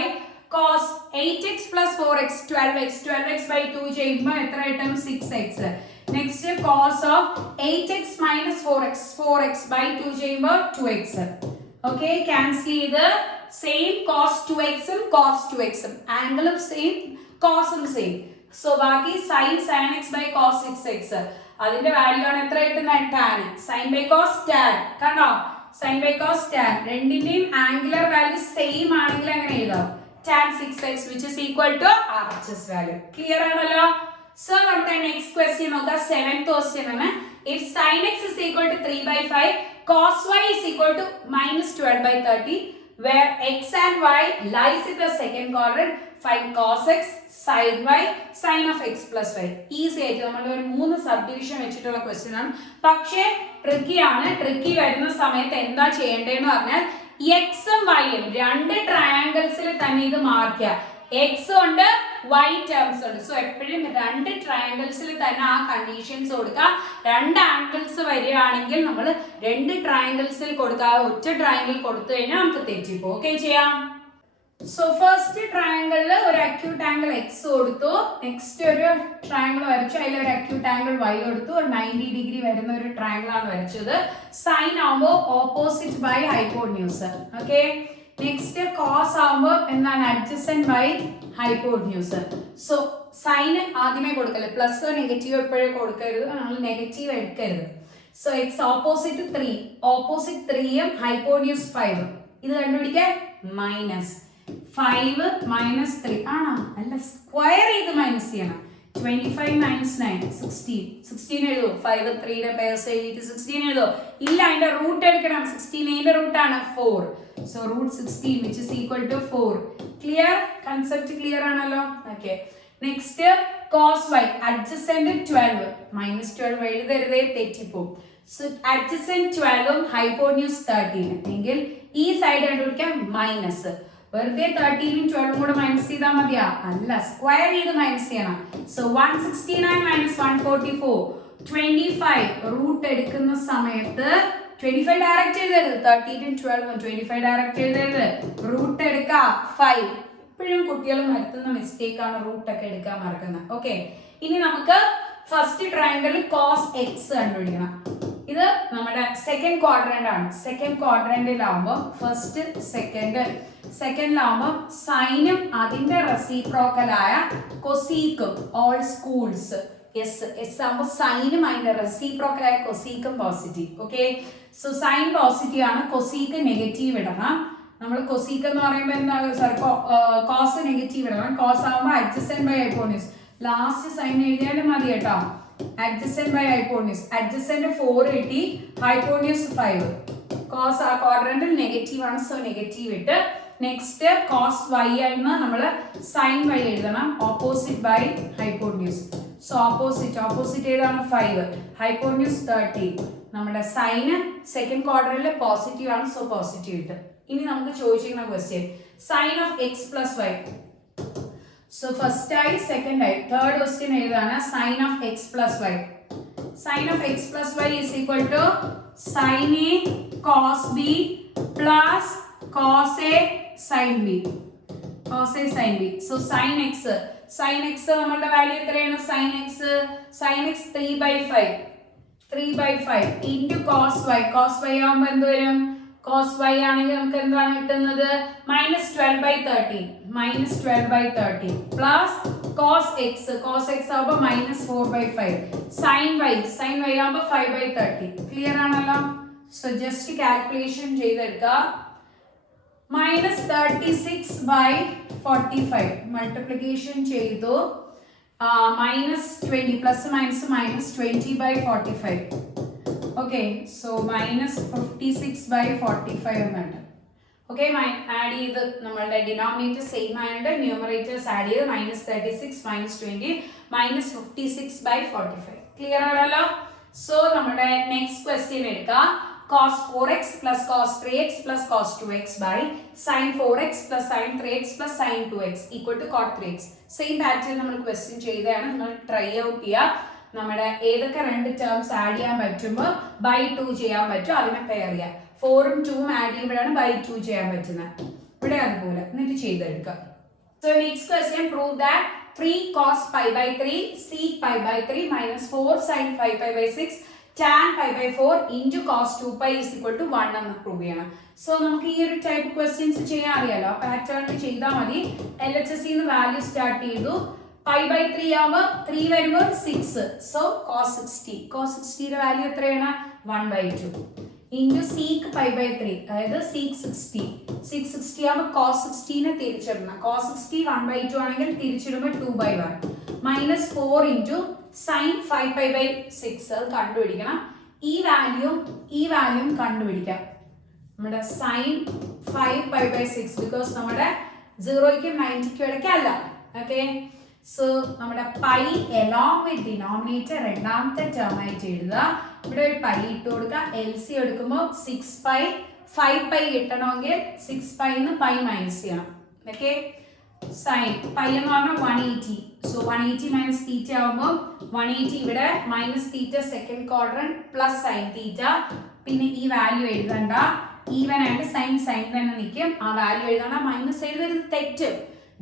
cos 8x plus 4x 12x 12x by 2 ചെയ്യുമ്പോൾ എത്ര കിട്ടും 6x. Next cos of 8x minus 4x 4x by 2 ചെയ്യുമ്പോൾ 2x. ഓക്കെ, ക്യാൻസൽ ചെയ്ത് സെയിം cos 2x ഉം cos 2x ഉം ആംഗിളും സെയിം കോസും സെയിം. സോ ബാക്കി sin x by cos 6x അതിന്റെ വാല്യൂ ആണ് എത്ര കിട്ടുന്നത് tan. sin by cos tan കണ്ടോ, sin by cos tan രണ്ടിന്റെയും ആംഗുലർ വാല്യൂ സെയിം ആണെങ്കിൽ എങ്ങനെ എഴുതാം tan 6x which is equal to RHS value. Clear ആണല്ലോ. സോ നമ്മുടെ നെക്സ്റ്റ് ക്വസ്റ്റ്യൻ നോക്കാം. 7th ക്വസ്റ്റ്യൻ ആണ്. if sin x is equal to 3 by 5 cos y is equal to minus 12 by 30 where x and y lies in the second quadrant, find cos x sin y sin of x plus y. Easy ആയിട്ട് നമ്മൾ ഒരു 3 സബ് ഡിവിഷൻ വെച്ചിട്ടുള്ള ക്വസ്റ്റ്യൻ ആണ്. പക്ഷേ ട്രിക്കി ആണ്. ട്രിക്കി വരുന്ന സമയത്ത് എന്താ ചെയ്യേണ്ടതെന്ന് പറഞ്ഞാൽ എക്സും വൈയും രണ്ട് ട്രയാങ്കിൾസിൽ തന്നെ ഇത് മാർക്ക് ചെയ്യുക. എക്സ് ഉണ്ട് വൈ ടേംസ് ഉണ്ട്. സോ എപ്പോഴും രണ്ട് ട്രയാങ്കിൾസിൽ തന്നെ ആ കണ്ടീഷൻസ് കൊടുക്കുക. രണ്ട് ആംഗിൾസ് വരികയാണെങ്കിൽ നമ്മൾ രണ്ട് ട്രയാങ്കിൾസിൽ കൊടുക്കാതെ ഒറ്റ ട്രയാങ്കിൾ കൊടുത്തു കഴിഞ്ഞാൽ നമുക്ക് തെറ്റിപ്പോ. ഓക്കെ ചെയ്യാം. സോ ഫസ്റ്റ് ട്രയാങ്കിളിൽ ഒരു അക്യൂട്ട് ആംഗിൾ എക്സ് കൊടുത്തു. നെക്സ്റ്റ് ഒരു ട്രയാങ്കിൾ വരച്ചു, അതിൽ ഒരു അക്യൂട്ട് ആംഗിൾ വൈ കൊടുത്തു. ഒരു 90 ഡിഗ്രി വരുന്ന ഒരു ട്രയാങ്കിൾ ആണ് വരച്ചത്. സൈൻ ആവുമ്പോൾ opposite by hypotenuse. Okay, next cos ആവുമ്പോൾ എന്താണ് adjacent by hypotenuse. So sign ആദ്യമേ കൊടുക്കല്ലേ, പ്ലസ് നെഗറ്റീവ് എപ്പോഴും കൊടുക്കരുത്, നമ്മൾ നെഗറ്റീവ് എടുക്കരുത്. സോ എക്സ് ഓപ്പോസിറ്റ് 3, ഓപ്പോസിറ്റ് 3യും ഹൈപ്പോട്ന്യൂസ് 5. ഇത് കണ്ടുപിടിക്കാൻ മൈനസ് 5 മൈനസ് 3 ആണോ അല്ല, സ്ക്വയർ ചെയ്ത് മൈനസ് ചെയ്യണം. 25 minus 9 16 എഴുതോ. 5 3യുടെ പേഴ്സ് എഴുതിയിട്ട് 16 എഴുതോ. ഇല്ല, അതിന്റെ റൂട്ട് എടുക്കണം. 16 റൂട്ട് ആണ് 4. So root 16 which is equal to 4. Clear, concept clear ആണല്ലോ. Okay, next cos y adjacent 12 minus 12 എഴുതരുതേ, തെറ്റിപ്പോ. സോ adjacent 12 ഹൈപ്പോട്ന്യൂസ് 13 എങ്കിൽ ഈ സൈഡ് കണ്ടുപിടിക്കാൻ മൈനസ്. വെറുതെ 13ഉം 12ഉം കൂടെ മൈനസ് ചെയ്താൽ മതിയാ? അല്ല, സ്ക്വയർ ചെയ്ത് മൈനസ് ചെയ്യണം. So 169 minus 144 25. റൂട്ട് എടുക്കുന്ന സമയത്ത് 25 ഡയറക്റ്റ് എഴുതരുത്. 13ഉം 12ഉം 25 ഡയറക്റ്റ് എഴുതരുത്. റൂട്ട് എടുക്കുക 5. എപ്പോഴും കുട്ടികൾ വരുത്തുന്ന മിസ്റ്റേക്ക് ആണ് റൂട്ട് ഒക്കെ എടുക്കാൻ മറക്കുന്നത്. ഓക്കെ, ഇനി നമുക്ക് ഫസ്റ്റ് ട്രയാങ്കിളിൽ cos x കണ്ടുപിടിക്കണം. ഇത് നമ്മുടെ സെക്കൻഡ് ക്വാഡ്രന്റ് ആണ്. സെക്കൻഡ് ക്വാഡ്രന്റിലാവുമ്പോൾ ഫസ്റ്റ് സെക്കൻഡിലാവുമ്പോൾ സൈനും അതിന്റെ റെസിപ്രോക്കലായ കൊസീക്കും ഓൾ സ്കൂൾസ് എസ് ആകുമ്പോൾ സൈനും അതിന്റെ റെസിപ്രോക്കലായ കൊസീക്കും positive. Okay, so sine positive ആണ്, കൊസീക്ക് നെഗറ്റീവ് ഇടണം. നമ്മൾ കൊസീക്ക് എന്ന് പറയുമ്പോൾ എന്താ സോറി കോസ് നെഗറ്റീവ് ഇടണം. കോസ് ആകുമ്പോൾ adjacent by hypotenuse. Last sign എഴുതിയാലും മതി കേട്ടോ. adjacent by hypotenuse. adjacent 4 കിട്ടി, hypotenuse 5. cos ആ ക്വാഡ്രന്റിൽ നെഗറ്റീവ് ആണ്, സോ നെഗറ്റീവ് ഇട്ട്. നെക്സ്റ്റ് cos y എന്ന് നമ്മൾ sin y എഴുതണം, opposite by hypotenuse. So opposite ഏതാണ് 5, ഹൈപ്പോട്ന്യൂസ് 30. നമ്മുടെ സൈന് സെക്കൻഡ് ക്വാഡ്രന്റിൽ പോസിറ്റീവ് ആണ്, സോ പോസിറ്റീവ് ഇട്ട്. ഇനി നമുക്ക് ചോദിച്ചിരിക്കുന്ന question sine of X plus y. So first ആയി സെക്കൻഡ് ആയി തേർഡ് ക്വസ്റ്റ്യൻ എഴുതാണ് sine of X plus y. Sine of X plus y is equal to sine A cos B plus cos A sine B. Cos A sine B. So sine X നമ്മളുടെ വാല്യൂ എത്രയാണ്? Sine X 3/5 into cos Y. Cos Y ആകുമ്പോൾ എന്ത് വരും? കോസ് വൈ ആണെങ്കിൽ നമുക്ക് എന്താണ് കിട്ടുന്നത്? -12/13 പ്ലസ് കോസ് എക്സ് ആകുമ്പോൾ -4/5 സൈൻ വൈ ആകുമ്പോൾ 5/30. ക്ലിയർ ആണല്ലോ? സോ ജസ്റ്റ് കാൽക്കുലേഷൻ ചെയ്തെടുക്കുക. -36/45 മൾട്ടിപ്ലിക്കേഷൻ ചെയ്തു. -20 പ്ലസ് മൈനസ് -20/45. ഓക്കെ, സോ -56/45 എന്നുണ്ട്. ഓക്കെ, ആഡ് ചെയ്ത് നമ്മളുടെ ഡിനോമിനേറ്റർ സെയിം ആയതുകൊണ്ട് ന്യൂമറേറ്റേഴ്സ് ആഡ് ചെയ്ത് -36 -20 -56/45. ക്ലിയർ ആണല്ലോ? സോ നമ്മുടെ നെക്സ്റ്റ് ക്വസ്റ്റ്യൻ എടുക്കാം. cos 4x plus cos 3x plus cos 2x by sin 4x plus sin 3x plus sin 2x equal to cot 3x. Same pattern നമ്മൾ ക്വസ്റ്റ്യൻ ചെയ്തതാണ്. നിങ്ങൾ ട്രൈ ഔട്ട് ചെയ്യുക. നമ്മുടെ ഏതൊക്കെ രണ്ട് ടേംസ് ആഡ് ചെയ്യാൻ പറ്റുമ്പോൾ ബൈ 2 ചെയ്യാൻ പറ്റും, അതിനെ പെയർ ചെയ്യുക. 4ഉം 2ഉം ആഡ് ചെയ്യുമ്പോഴാണ് ബൈ 2 ചെയ്യാൻ പറ്റുന്നത്. ഇവിടെ അതുപോലെ എന്നിട്ട് ചെയ്തെടുക്കുക. So next question, prove that 3 cos pi by 3 sec pi by 3 minus 4 sin 5 pi by 6 tan pi by 4 into cos 2 pi is equal to 1 എന്ന് പ്രൂവ് ചെയ്യണം. സോ നമുക്ക് ഈ ഒരു ടൈപ്പ് ക്വസ്റ്റ്യൻസ് ചെയ്യാൻ അറിയാലോ. പാറ്റേൺ ചെയ്താൽ മതി. LHS ന്ന് വാല്യൂ സ്റ്റാർട്ട് ചെയ്തു. പൈ ബൈ 3 ആവുമ്പോൾ 3 വരുമ്പോൾ 6. So cos 60. cos 60 യുടെ വാല്യൂ എത്രയാണ്? 1/2 ഇൻറ്റു സീക്ക് പൈ ബൈ 3, അതായത് സീക്ക് 60. സീക്ക് 60 ആകുമ്പോൾ cos 60 തിരിച്ചിടണം. cos 60 1/2 ആണെങ്കിൽ തിരിച്ചിടുമ്പോൾ 2/1 minus 4 into sine 5 pi by 6 അത് കണ്ടുപിടിക്കണം. ഈ വാല്യൂം കണ്ടുപിടിക്കാം. നമ്മുടെ സൈൻ 5 പൈ ബൈ 6 ബിക്കോസ് നമ്മുടെ 0ക്കും 90ക്കും ഇടയ്ക്ക് അല്ല. ഓക്കെ, സോ നമ്മുടെ പൈ എലോങ് വിത്ത് ഡിനോമിനേറ്റർ രണ്ടാമത്തെ ടേം ആയിട്ട് എഴുതുക. ഇവിടെ ഒരു പൈ ഇട്ട് കൊടുക്കുക. LC എടുക്കുമ്പോൾ 6 പൈ 5 പൈ കിട്ടണമെങ്കിൽ 6 പൈന്ന് പൈ മൈനസ് ചെയ്യണം. ഓക്കെ, സൈൻ പൈ എന്ന് പറഞ്ഞാൽ 180. സോ 180 മൈനസ് തീറ്റ ആവുമ്പോൾ 180 ഇവിടെ minus theta second quadrant plus sine തീറ്റ. പിന്നെ ഈ വാല്യൂ എഴുതണ്ട, ഈവൻ ആയിട്ട് സൈൻ തന്നെ നിൽക്കും. ആ വാല്യൂ എഴുതണ്ട, മൈനസ് എഴുതരുത്, തെറ്റ്.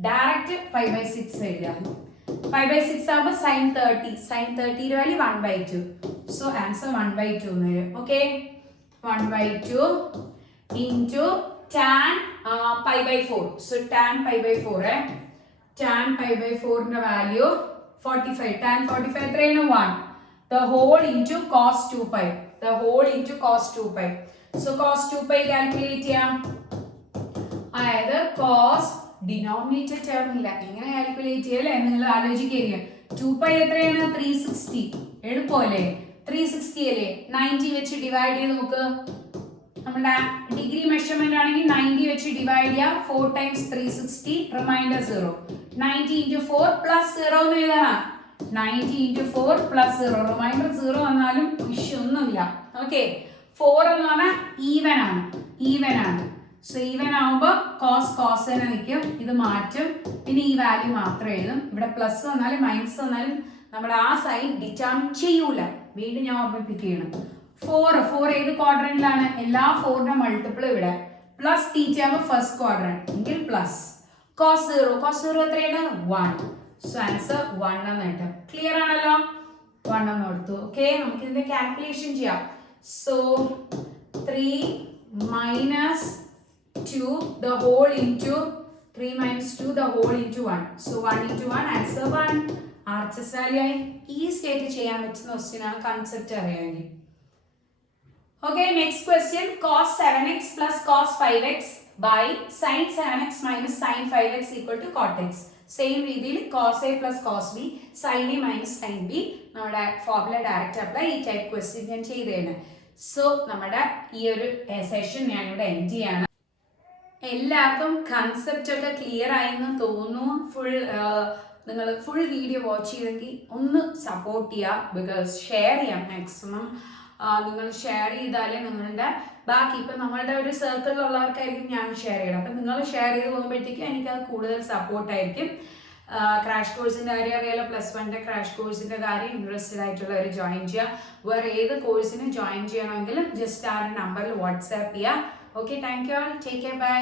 ഡയറക്റ്റ് 5/6 എഴുതാം. 5/6 ആകുമ്പോൾ sine 30. Sine 30 value 1/2. So answer 1/2 എന്ന് വരും. Okay, 1/2 into tan pi by 4. So tan pi by 4 tan pi by 4ന്റെ വാല്യൂ 45. ടാൻ 45 എത്രയാണ്? 1. The whole into cos 2 pi. The whole into cos 2 pi. So cos 2 pi calculate ചെയ്യാം. അതായത് cos ഡിനോമിനേറ്റർ ടേം ഇല്ല, എങ്ങനെ കാൽക്കുലേറ്റ് ചെയ്യല്ലേ നിങ്ങൾ ആലോചിക്കുക. 2 പൈ എത്രയാണ്? 360. എളുപ്പമല്ലേ? 360 അല്ലേ? 90 വെച്ച് ഡിവൈഡ് ചെയ്ത് നോക്ക്. നമ്മുടെ ഡിഗ്രി മെഷർമെന്റ് ആണെങ്കിൽ 90 വെച്ച് ഡിവൈഡ് ചെയ്യുക. 4 times 360 റിമൈൻഡർ 0. 90 into 4 plus 0 എന്ന് എഴുതണം. 90 into 4 plus 0 റിമൈൻഡർ 0 വന്നാലും ഇഷ്യൂ ഒന്നുമില്ല. ഓക്കെ, 4 എന്ന് പറഞ്ഞാൽ ഈവൻ ആണ്. സോ ഈവൻ ആവുമ്പോൾ കോസ് തന്നെ നിൽക്കും. ഇത് മാറ്റും, പിന്നെ ഈ വാല്യൂ മാത്രം എഴുതും. ഇവിടെ പ്ലസ് വന്നാലും മൈനസ് വന്നാലും നമ്മുടെ ആ സൈൻ ഡിറ്റർമിൻ ചെയ്യൂല. വീണ്ടും ഞാൻ ഓർമ്മിപ്പിക്കുകയാണ്. 4 ഏത് ക്വാഡ്രന്റിലാണ്? എല്ലാ 4ന്റെ മൾട്ടിപ്പിൾ ഇവിടെ. പ്ലസ് തീറ്റ ആവുമ്പോൾ ഫസ്റ്റ് ക്വാഡ്രന്റ് എങ്കിൽ പ്ലസ്. കോസ് 0 എത്രയാണ്? 1. സോ ആൻസർ 1 എന്ന് കിട്ടും. ക്ലിയർ ആണല്ലോ? 1 എന്ന് കൊടുത്തു. ഓക്കെ, നമുക്ക് ഇതിന്റെ കാൽക്കുലേഷൻ ചെയ്യാം. So 3 minus 2 the whole into 3 minus 2 the whole into 1. So 1 into 1 answer 1. RHS value ആയി ഈസി ആയിട്ട് ചെയ്യാൻ പറ്റുന്ന ക്വസ്റ്റ്യൻ ആണ്, കൺസെപ്റ്റ് അറിയാമെങ്കിൽ. Okay, next question, cos 7x plus cos 5x by sin 7x minus sin 5x equal to cot x. Same രീതിയിൽ cos a plus cos b sin a minus sin b നമ്മുടെ ഫോർമുല ഡയറക്റ്റ് അപ്ലൈ. ഈ ടൈപ്പ് ക്വസ്റ്റ്യൻ ഞാൻ ചെയ്തതാണ്. സോ നമ്മുടെ ഈ ഒരു സെഷൻ ഞാൻ ഇവിടെ എൻഡ് ചെയ്യാണ്. എല്ലാവർക്കും കൺസെപ്റ്റ് ഒക്കെ ക്ലിയർ ആയെന്ന് തോന്നുന്നു. നിങ്ങൾ ഫുൾ വീഡിയോ വാച്ച് ചെയ്തെങ്കിൽ ഒന്ന് സപ്പോർട്ട് ചെയ്യുക. ബിക്കോസ് ഷെയർ ചെയ്യാം മാക്സിമം. നിങ്ങൾ ഷെയർ ചെയ്താലേ നിങ്ങളുടെ ബാക്കി ഇപ്പം നമ്മളുടെ ഒരു സർക്കിളിലുള്ളവർക്കായിരിക്കും ഞാൻ ഷെയർ ചെയ്യണം. അപ്പം നിങ്ങൾ ഷെയർ ചെയ്ത് പോകുമ്പോഴത്തേക്കും എനിക്കത് കൂടുതൽ സപ്പോർട്ടായിരിക്കും. ക്രാഷ് കോഴ്സിൻ്റെ കാര്യം അറിയാലോ, +1 ക്രാഷ് കോഴ്സിൻ്റെ കാര്യം ഇൻട്രസ്റ്റഡ് ആയിട്ടുള്ളവർ ജോയിൻ ചെയ്യുക. വേറെ ഏത് കോഴ്സിന് ജോയിൻ ചെയ്യണമെങ്കിലും ജസ്റ്റ് ആ ഒരു നമ്പറിൽ വാട്സാപ്പ് ചെയ്യുക. Okay, thank you all, take care, by.